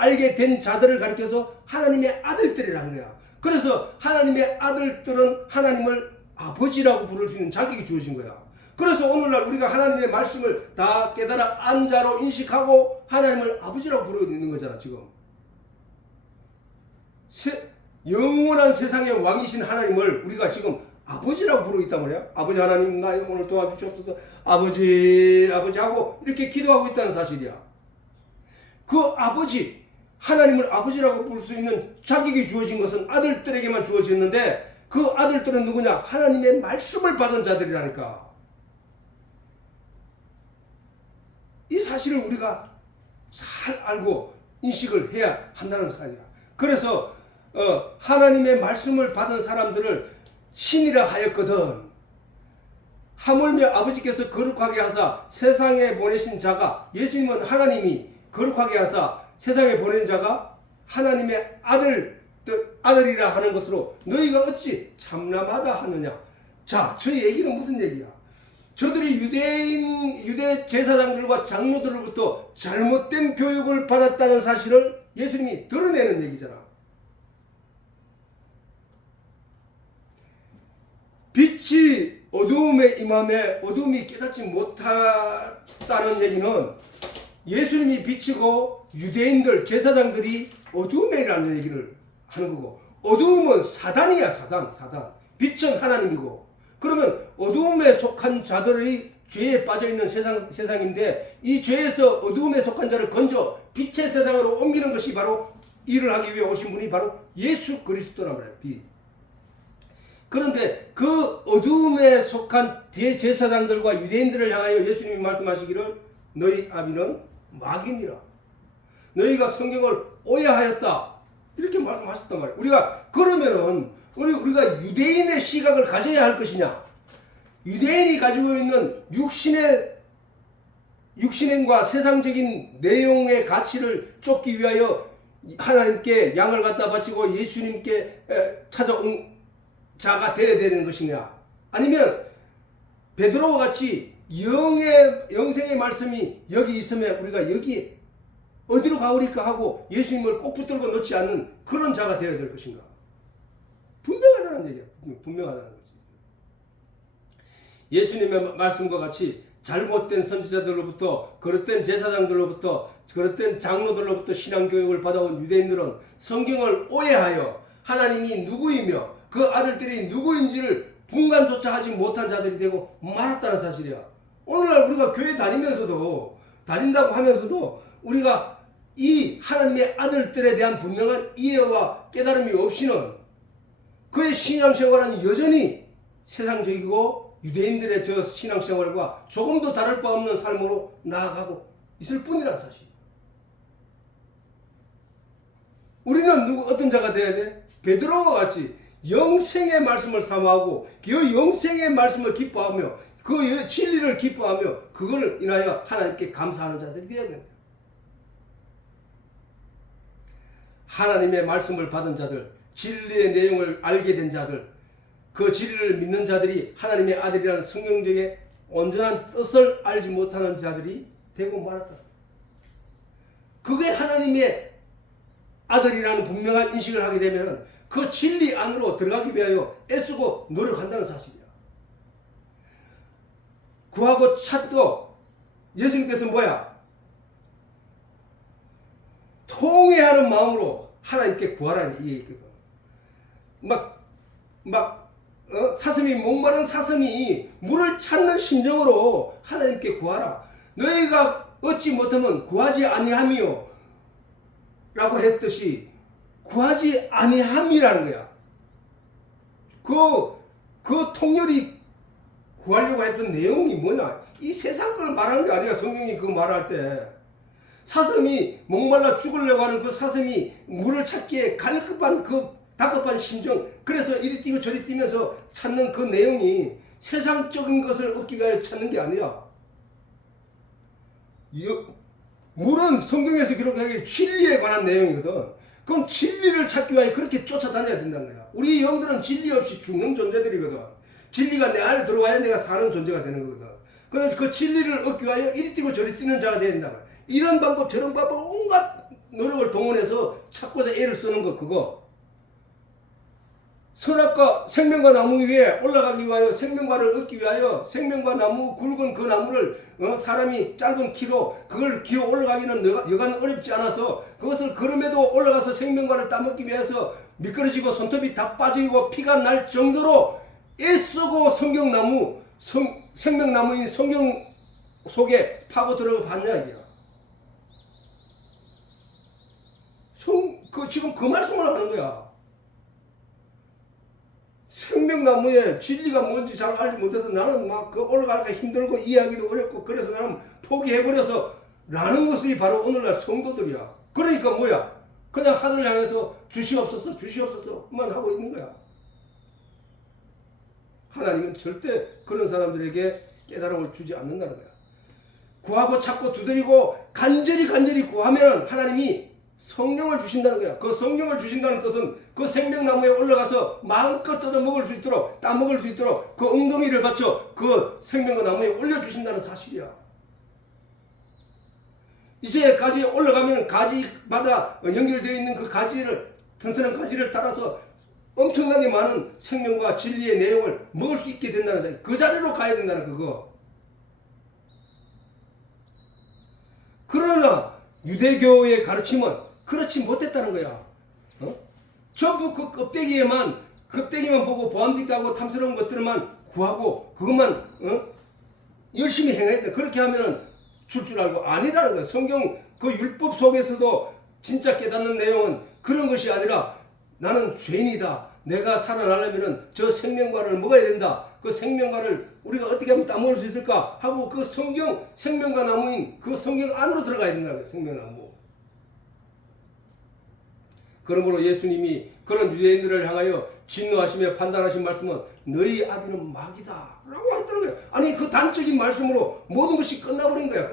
알게 된 자들을 가리켜서 하나님의 아들들이라는 거야. 그래서 하나님의 아들들은 하나님을 아버지라고 부를 수 있는 자격이 주어진 거야. 그래서 오늘날 우리가 하나님의 말씀을 다 깨달아 안 자로 인식하고 하나님을 아버지라고 부르고 있는 거잖아, 지금. 영원한 세상의 왕이신 하나님을 우리가 지금 아버지라고 부르고 있단 말이야. 아버지 하나님 나 오늘 도와주시옵소서. 아버지 하고 이렇게 기도하고 있다는 사실이야. 그 하나님을 아버지라고 부를 수 있는 자격이 주어진 것은 아들들에게만 주어졌는데 그 아들들은 누구냐? 하나님의 말씀을 받은 자들이라니까. 이 사실을 우리가 잘 알고 인식을 해야 한다는 사실이야. 그래서 하나님의 말씀을 받은 사람들을 신이라 하였거든. 하물며 아버지께서 거룩하게 하사 세상에 보내신 자가, 예수님은 하나님이 거룩하게 하사 세상에 보낸 자가 하나님의 아들이라 하는 것으로 너희가 어찌 참남하다 하느냐. 자, 저 얘기는 무슨 얘기야? 저들이 유대 제사장들과 장로들로부터 잘못된 교육을 받았다는 사실을 예수님이 드러내는 얘기잖아. 빛이 어두움에 임함에 어두움이 깨닫지 못했다는 얘기는 예수님이 빛이고 유대인들 제사장들이 어두움에라는 얘기를 하는 거고, 어두움은 사단이야. 사단. 빛은 하나님이고, 그러면 어두움에 속한 자들이 죄에 빠져있는 세상인데, 이 죄에서 어두움에 속한 자를 건져 빛의 세상으로 옮기는 것이 바로 일을 하기 위해 오신 분이 바로 예수 그리스도란 말이에요. 빛. 그런데 그 어두움에 속한 대제사장들과 유대인들을 향하여 예수님이 말씀하시기를 너희 아비는 마귀니라. 너희가 성경을 오해하였다. 이렇게 말씀하셨단 말이에요. 우리가 그러면은 우리가 유대인의 시각을 가져야 할 것이냐? 유대인이 가지고 있는 육신행과 세상적인 내용의 가치를 쫓기 위하여 하나님께 양을 갖다 바치고 예수님께 찾아온 자가 되어야 되는 것이냐? 아니면 베드로와 같이 영생의 말씀이 여기 있으면 우리가 여기 어디로 가오리까 하고 예수님을 꼭 붙들고 놓지 않는 그런 자가 되어야 될 것인가? 분명하다는 얘기야. 분명하다는 거지. 예수님의 말씀과 같이 잘못된 선지자들로부터, 그릇된 제사장들로부터, 그릇된 장로들로부터 신앙교육을 받아온 유대인들은 성경을 오해하여 하나님이 누구이며 그 아들들이 누구인지를 분간조차 하지 못한 자들이 되고 말았다는 사실이야. 오늘날 우리가 교회 다닌다고 하면서도 우리가 이 하나님의 아들들에 대한 분명한 이해와 깨달음이 없이는 그의 신앙생활은 여전히 세상적이고 유대인들의 저 신앙생활과 조금도 다를 바 없는 삶으로 나아가고 있을 뿐이라는 사실. 우리는 어떤 자가 되어야 돼? 베드로와 같이 영생의 말씀을 사모하고 그 영생의 말씀을 기뻐하며 그 진리를 기뻐하며 그걸 인하여 하나님께 감사하는 자들이 되어야 됩니다. 하나님의 말씀을 받은 자들, 진리의 내용을 알게 된 자들, 그 진리를 믿는 자들이 하나님의 아들이라는 성경적인 온전한 뜻을 알지 못하는 자들이 되고 말았다. 그게 하나님의 아들이라는 분명한 인식을 하게 되면 그 진리 안으로 들어가기 위하여 애쓰고 노력한다는 사실이야. 구하고 찾고 예수님께서 뭐야? 통회하는 마음으로 하나님께 구하라는 이게 있거든. 사슴이 목마른 사슴이 물을 찾는 심정으로 하나님께 구하라. 너희가 얻지 못하면 구하지 아니함이요 라고 했듯이 구하지 아니함이라는 거야. 그 통렬히 구하려고 했던 내용이 뭐냐? 이 세상 걸 말하는 게 아니야. 성경이 그거 말할 때 사슴이 목말라 죽으려고 하는 그 사슴이 물을 찾기에 갈급한 그 다급한 심정, 그래서 이리 뛰고 저리 뛰면서 찾는 그 내용이 세상적인 것을 얻기 위하여 찾는 게 아니야. 물은 성경에서 기록하기에 진리에 관한 내용이거든. 그럼 진리를 찾기 위하여 그렇게 쫓아다녀야 된다는 거야. 우리 영들은 진리 없이 죽는 존재들이거든. 진리가 내 안에 들어와야 내가 사는 존재가 되는 거거든. 그래서 그 진리를 얻기 위하여 이리 뛰고 저리 뛰는 자가 되어야 된다 말이야. 이런 방법 저런 방법 온갖 노력을 동원해서 찾고자 애를 쓰는 거, 그거 선악과 생명과 나무 위에 올라가기 위하여 생명과를 얻기 위하여 생명과 나무 굵은 그 나무를 사람이 짧은 키로 그걸 기어 올라가기는 여간 어렵지 않아서 그것을 걸음에도 올라가서 생명과를 따먹기 위해서 미끄러지고 손톱이 다 빠지고 피가 날 정도로 애쓰고 생명나무인 성경 속에 파고 들어가 봤냐 이게야. 지금 그 말씀을 하는 거야. 생명나무의 진리가 뭔지 잘 알지 못해서 나는 막 그 올라가기가 힘들고 이해하기도 어렵고 그래서 나는 포기해버려서 라는 것이 바로 오늘날 성도들이야. 그러니까 뭐야? 그냥 하늘을 향해서 주시옵소서 주시옵소서만 하고 있는 거야. 하나님은 절대 그런 사람들에게 깨달음을 주지 않는다는 거야. 구하고 찾고 두드리고 간절히 구하면 하나님이 성령을 주신다는 거야. 그 성령을 주신다는 뜻은 그 생명나무에 올라가서 마음껏 뜯어 먹을 수 있도록 따먹을 수 있도록 그 엉덩이를 받쳐 그 생명의 나무에 올려주신다는 사실이야. 이제 가지에 올라가면 가지마다 연결되어 있는 그 가지를 튼튼한 가지를 따라서 엄청나게 많은 생명과 진리의 내용을 먹을 수 있게 된다는 사실. 그 자리로 가야 된다는 그거. 그러나 유대교의 가르침은 그렇지 못했다는 거야. 전부 그 껍데기만 보고 보암직하고 탐스러운 것들만 구하고 그것만 열심히 행했다. 그렇게 하면은 줄 알고 아니라는 거야. 성경 그 율법 속에서도 진짜 깨닫는 내용은 그런 것이 아니라 나는 죄인이다. 내가 살아나려면은 저 생명과를 먹어야 된다. 그 생명과를 우리가 어떻게 하면 따먹을 수 있을까 하고 그 성경 생명과 나무인 그 성경 안으로 들어가야 된다는 거야. 생명나무. 그러므로 예수님이 그런 유대인들을 향하여 진노하시며 판단하신 말씀은 너희 아비는 마귀다 라고 했다는 거예요. 아니 그 단적인 말씀으로 모든 것이 끝나버린 거야.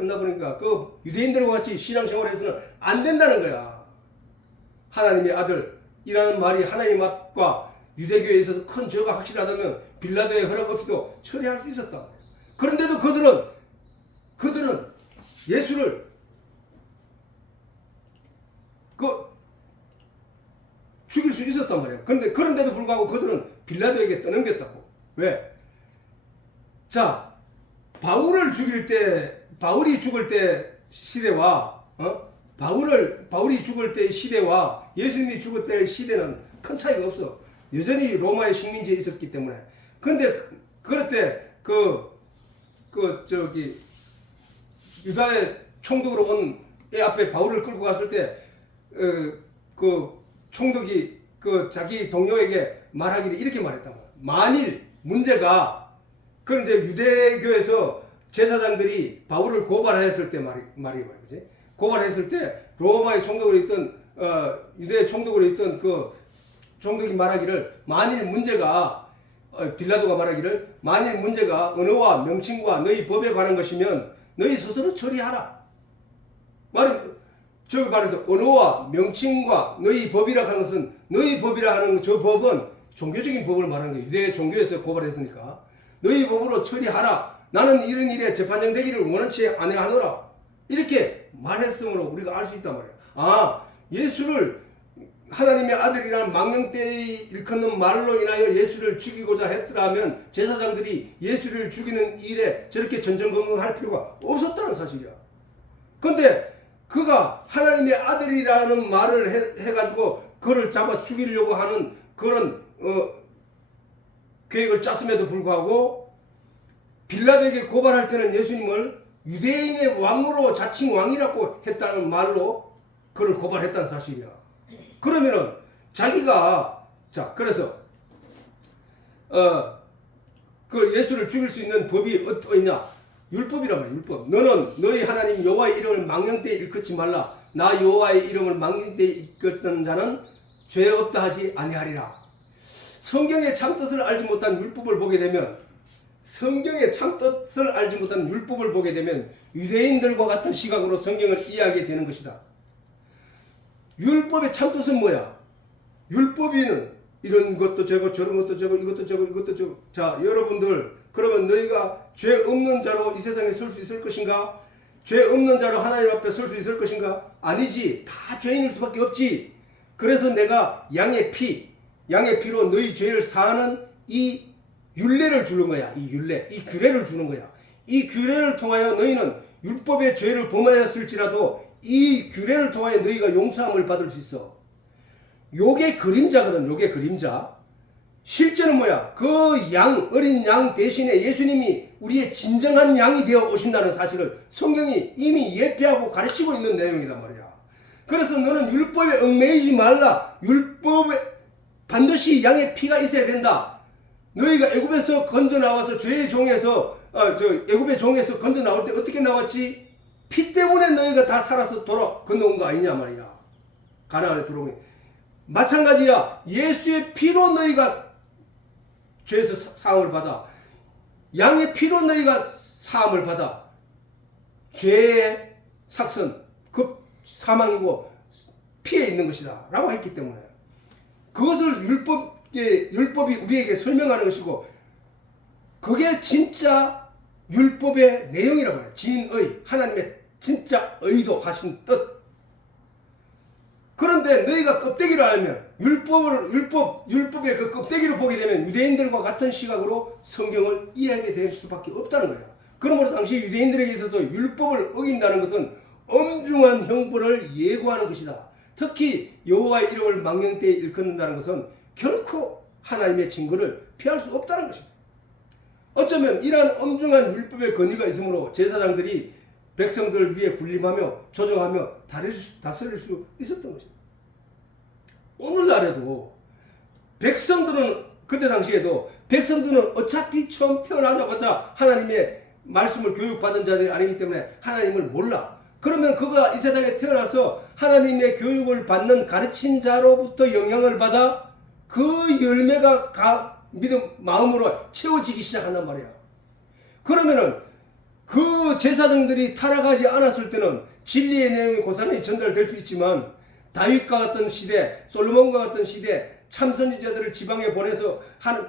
그 유대인들과 같이 신앙생활에서는 안 된다는 거야. 하나님의 아들이라는 말이 하나님 앞과 유대교에 있어서 큰 죄가 확실하다면 빌라도의 허락 없이도 처리할 수 있었다. 그런데도 그들은 예수를 죽일 수 있었단 말이야. 그런데도 불구하고 그들은 빌라도에게 떠넘겼다고. 왜? 자, 바울이 죽을 때 시대와 바울이 죽을 때 시대와 예수님이 죽을 때 시대는 큰 차이가 없어. 여전히 로마의 식민지에 있었기 때문에. 근데 그럴 때 유다의 총독으로 온 애 앞에 바울을 끌고 갔을 때 총독이 자기 동료에게 말하기를 이렇게 말했단 말이야. 만일 문제가 이제 유대교에서 제사장들이 바울을 고발했을 때 말이야, 그지? 고발했을 때 로마의 총독으로 있던 유대의 총독으로 있던 그 총독이 말하기를 만일 문제가 빌라도가 말하기를 만일 문제가 언어와 명칭과 너희 법에 관한 것이면 너희 스스로 처리하라. 저기 말해서 언어와 명칭과 너희 법이라 하는 것은 너희 법이라 하는 저 법은 종교적인 법을 말하는 거예요. 유대 종교에서 고발했으니까 너희 법으로 처리하라. 나는 이런 일에 재판정 되기를 원치 아니하노라. 이렇게 말했으므로 우리가 알 수 있단 말이에요. 예수를 하나님의 아들이라는 망령되이 일컫는 말로 인하여 예수를 죽이고자 했더라면 제사장들이 예수를 죽이는 일에 저렇게 전전긍긍할 필요가 없었다는 사실이야. 그런데 그가 하나님의 아들이라는 말을 해가지고 그를 잡아 죽이려고 하는 그런 계획을 짰음에도 불구하고 빌라도에게 고발할 때는 예수님을 유대인의 왕으로 자칭 왕이라고 했다는 말로 그를 고발했다는 사실이야. 그러면은 자기가 그래서 그 예수를 죽일 수 있는 법이 어떠냐? 율법이란 말이야. 율법. 너는 너희 하나님 여호와의 이름을 망령되이 일컫지 말라. 나 여호와의 이름을 망령되이 일컫는 자는 죄 없다 하지 아니하리라. 성경의 참뜻을 알지 못한 율법을 보게 되면 유대인들과 같은 시각으로 성경을 이해하게 되는 것이다. 율법의 참뜻은 뭐야? 율법이는 이런 것도 저거 저런 것도 저거 이것도 저거 이것도 저거. 자, 여러분들 그러면 너희가 죄 없는 자로 이 세상에 설 수 있을 것인가? 죄 없는 자로 하나님 앞에 설 수 있을 것인가? 아니지. 다 죄인일 수밖에 없지. 그래서 내가 양의 피로 너희 죄를 사하는 이 율례를 주는 거야. 이 규례를 주는 거야. 이 규례를 통하여 너희는 율법의 죄를 범하였을지라도 이 규례를 통하여 너희가 용서함을 받을 수 있어. 요게 그림자거든. 요게 그림자. 실제는 뭐야? 그 어린 양 대신에 예수님이 우리의 진정한 양이 되어 오신다는 사실을 성경이 이미 예표하고 가르치고 있는 내용이란 말이야. 그래서 너는 율법에 얽매이지 말라. 율법에 반드시 양의 피가 있어야 된다. 너희가 애굽에서 건져 나와서 죄의 종에서 애굽의 종에서 건져 나올 때 어떻게 나왔지? 피 때문에 너희가 다 살아서 건너온 거 아니냐 말이야. 가나안에 들어오게. 마찬가지야. 예수의 피로 너희가 죄에서 사함을 받아. 양의 피로 너희가 사함을 받아. 죄의 삭선, 그 사망이고 피에 있는 것이다 라고 했기 때문에 그것을 율법이 우리에게 설명하는 것이고, 그게 진짜 율법의 내용이라고 해요. 진의, 하나님의 진짜 의도하신 뜻. 그런데 너희가 껍데기를 알면, 율법의 그 껍데기를 보게 되면 유대인들과 같은 시각으로 성경을 이해하게 될 수밖에 없다는 거예요. 그러므로 당시 유대인들에게 있어서 율법을 어긴다는 것은 엄중한 형벌을 예고하는 것이다. 특히 여호와의 이름을 망령되이 일컫는다는 것은 결코 하나님의 징벌을 피할 수 없다는 것이다. 어쩌면 이러한 엄중한 율법의 권위가 있으므로 제사장들이 백성들을 위해 군림하며 조정하며 다스릴 수 있었던 것입니다. 오늘날에도 백성들은, 그때 당시에도 백성들은 어차피 처음 태어나자마자 하나님의 말씀을 교육받은 자들이 아니기 때문에 하나님을 몰라. 그러면 그가 이 세상에 태어나서 하나님의 교육을 받는 가르친 자로부터 영향을 받아 그 열매가 믿음 마음으로 채워지기 시작한단 말이야. 그러면은 그 제사장들이 타락하지 않았을 때는 진리의 내용이 고스란히 전달될 수 있지만, 다윗과 같은 시대, 솔로몬과 같은 시대, 참선지자들을 지방에 보내서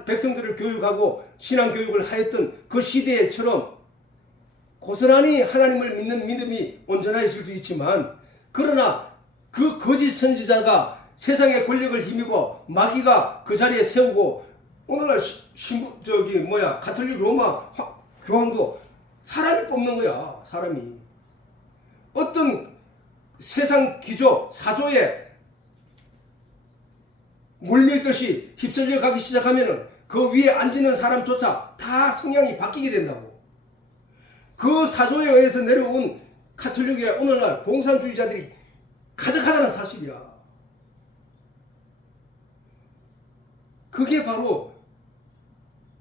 백성들을 교육하고 신앙교육을 하였던 그 시대처럼 고스란히 하나님을 믿는 믿음이 온전해질 수 있지만, 그러나 그 거짓 선지자가 세상의 권력을 힘입어 마귀가 그 자리에 세우고, 오늘날 가톨릭 로마 교황도 사람이 뽑는 거야. 사람이 어떤 세상 기조 사조에 물밀듯이 휩쓸려 가기 시작하면은 그 위에 앉는 사람조차 다 성향이 바뀌게 된다고. 그 사조에 의해서 내려온 가톨릭의 오늘날 공산주의자들이 가득하다는 사실이야. 그게 바로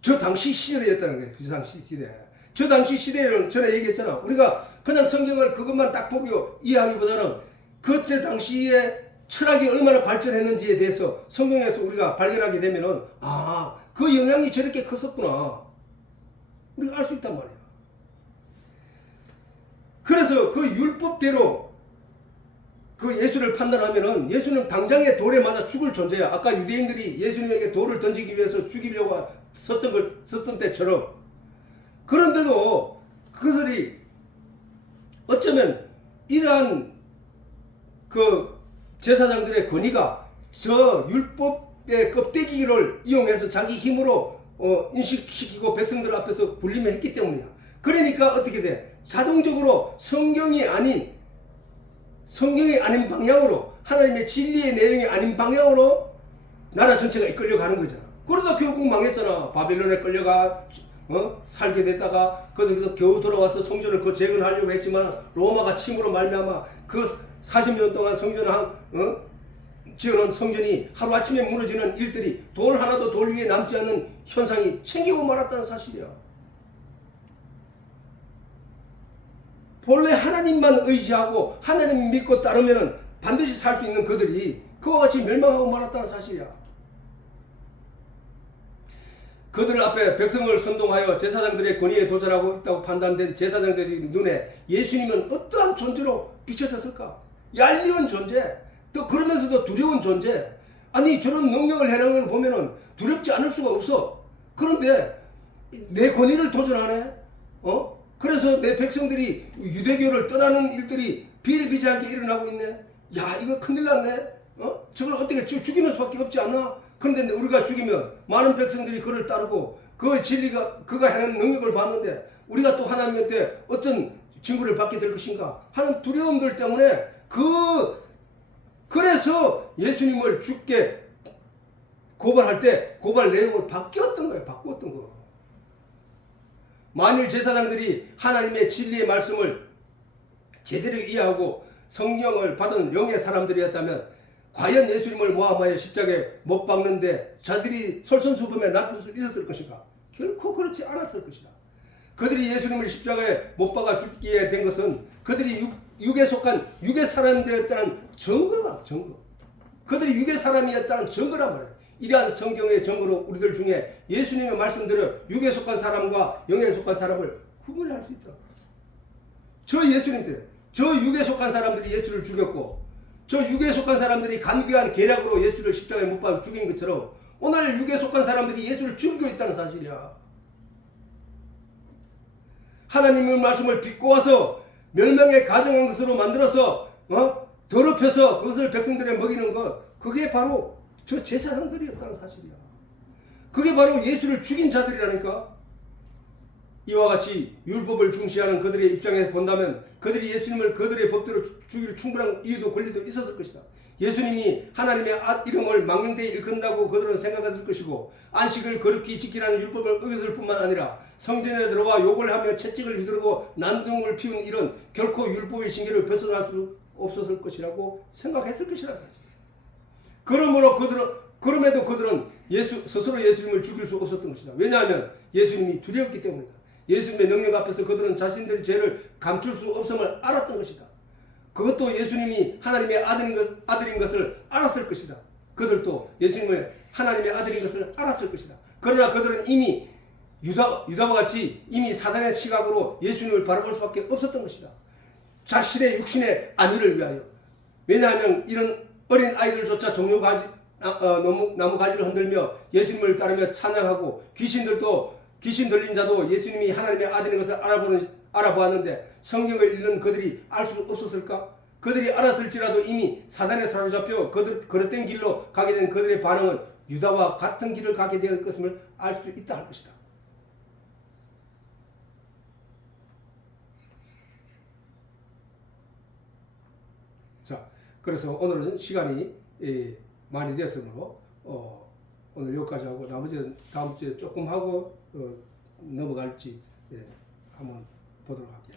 저 당시 시대였다는 거예요. 그 당시 시대. 저 당시 시대는 전에 얘기했잖아. 우리가 그냥 성경을 그것만 딱 보고 이해하기보다는 그때 당시에 철학이 얼마나 발전했는지에 대해서 성경에서 우리가 발견하게 되면은, 아, 그 영향이 저렇게 컸었구나. 우리가 알 수 있단 말이야. 그래서 그 율법대로 그 예수를 판단하면은 예수는 당장에 돌에 맞아 죽을 존재야. 아까 유대인들이 예수님에게 돌을 던지기 위해서 죽이려고 썼던 때처럼. 그런데도 그것이 어쩌면 이러한 그 제사장들의 권위가 저 율법의 껍데기를 이용해서 자기 힘으로 인식시키고 백성들 앞에서 군림을 했기 때문이야. 그러니까 어떻게 돼? 자동적으로 성경이 아닌 방향으로, 하나님의 진리의 내용이 아닌 방향으로 나라 전체가 이끌려가는 거잖아. 그러다 결국 망했잖아. 바빌론에 끌려가 살게 됐다가 거기서 겨우 돌아와서 성전을 재건하려고 했지만 로마가 침으로 말미암아 그 40년 동안 지어놓은 성전이 하루아침에 무너지는 일들이, 돌 하나도 돌 위에 남지 않는 현상이 생기고 말았다는 사실이야. 본래 하나님만 의지하고 하나님 믿고 따르면은 반드시 살 수 있는 그들이 그와 같이 멸망하고 말았다는 사실이야. 그들 앞에 백성을 선동하여 제사장들의 권위에 도전하고 있다고 판단된 제사장들의 눈에 예수님은 어떠한 존재로 비춰졌을까? 얄미운 존재, 또 그러면서도 두려운 존재. 아니, 저런 능력을 해내는 걸 보면은 두렵지 않을 수가 없어. 그런데 내 권위를 도전하네? 그래서 내 백성들이 유대교를 떠나는 일들이 비일비재하게 일어나고 있네. 야, 이거 큰일 났네. 저걸 어떻게 죽이는 수밖에 없지 않나? 그런데 우리가 죽이면 많은 백성들이 그를 따르고 그 진리가, 그가 해내는 능력을 봤는데 우리가 또 하나님한테 어떤 징벌을 받게 될 것인가 하는 두려움들 때문에 그래서 예수님을 죽게 고발할 때 고발 내용을 바꾸었던 거예요. 만일 제사장들이 하나님의 진리의 말씀을 제대로 이해하고 성령을 받은 영의 사람들이었다면 과연 예수님을 모함하여 십자가에 못 박는데 자들이 솔선수범에 놔둘 수 있었을 것인가? 결코 그렇지 않았을 것이다. 그들이 예수님을 십자가에 못 박아 죽게 된 것은 그들이 육에 속한 육의 사람들이었다는 증거다. 증거. 그들이 육의 사람이었다는 증거란 말이에요. 이러한 성경의 증거로 우리들 중에 예수님의 말씀대로 육에 속한 사람과 영에 속한 사람을 구분할 수 있더라고요. 저 예수님들, 저 육에 속한 사람들이 예수를 죽였고 저 육에 속한 사람들이 간교한 계략으로 예수를 십자가에 못 박아 죽인 것처럼 오늘 육에 속한 사람들이 예수를 죽이고 있다는 사실이야. 하나님의 말씀을 비꼬아서 멸망에 가정한 것으로 만들어서 더럽혀서 그것을 백성들에 먹이는 것, 그게 바로 저 제사장들이었다는 사실이야. 그게 바로 예수를 죽인 자들이라니까. 이와 같이 율법을 중시하는 그들의 입장에서 본다면 그들이 예수님을 그들의 법대로 죽일 충분한 이유도 권리도 있었을 것이다. 예수님이 하나님의 이름을 망령되이 일컫는다고 그들은 생각했을 것이고 안식을 거룩히 지키라는 율법을 어겼을 뿐만 아니라 성전에 들어와 욕을 하며 채찍을 휘두르고 난동을 피운 일은 결코 율법의 징계를 벗어날 수 없었을 것이라고 생각했을 것이라는 사실. 그럼에도 그들은 스스로 예수님을 죽일 수 없었던 것이다. 왜냐하면 예수님이 두려웠기 때문이다. 예수님의 능력 앞에서 그들은 자신들의 죄를 감출 수 없음을 알았던 것이다. 그것도 예수님이 하나님의 아들인 것을 알았을 것이다. 그들도 예수님의 하나님의 아들인 것을 알았을 것이다. 그러나 그들은 이미 유다와 같이 이미 사단의 시각으로 예수님을 바라볼 수밖에 없었던 것이다. 자신의 육신의 안위를 위하여. 왜냐하면 이런 어린 아이들조차 나무 가지를 흔들며 예수님을 따르며 찬양하고 귀신 들린 자도 예수님이 하나님의 아들인 것을 알아보았는데 성경을 읽는 그들이 알 수 없었을까? 그들이 알았을지라도 이미 사단에 사로잡혀 그릇된 길로 가게 된 그들의 반응은 유다와 같은 길을 가게 되었을 것임을 알 수 있다 할 것이다. 자, 그래서 오늘은 시간이 많이 되었으므로 오늘 여기까지 하고 나머지는 다음 주에 조금 하고 넘어갈지 한번 보도록 할게요.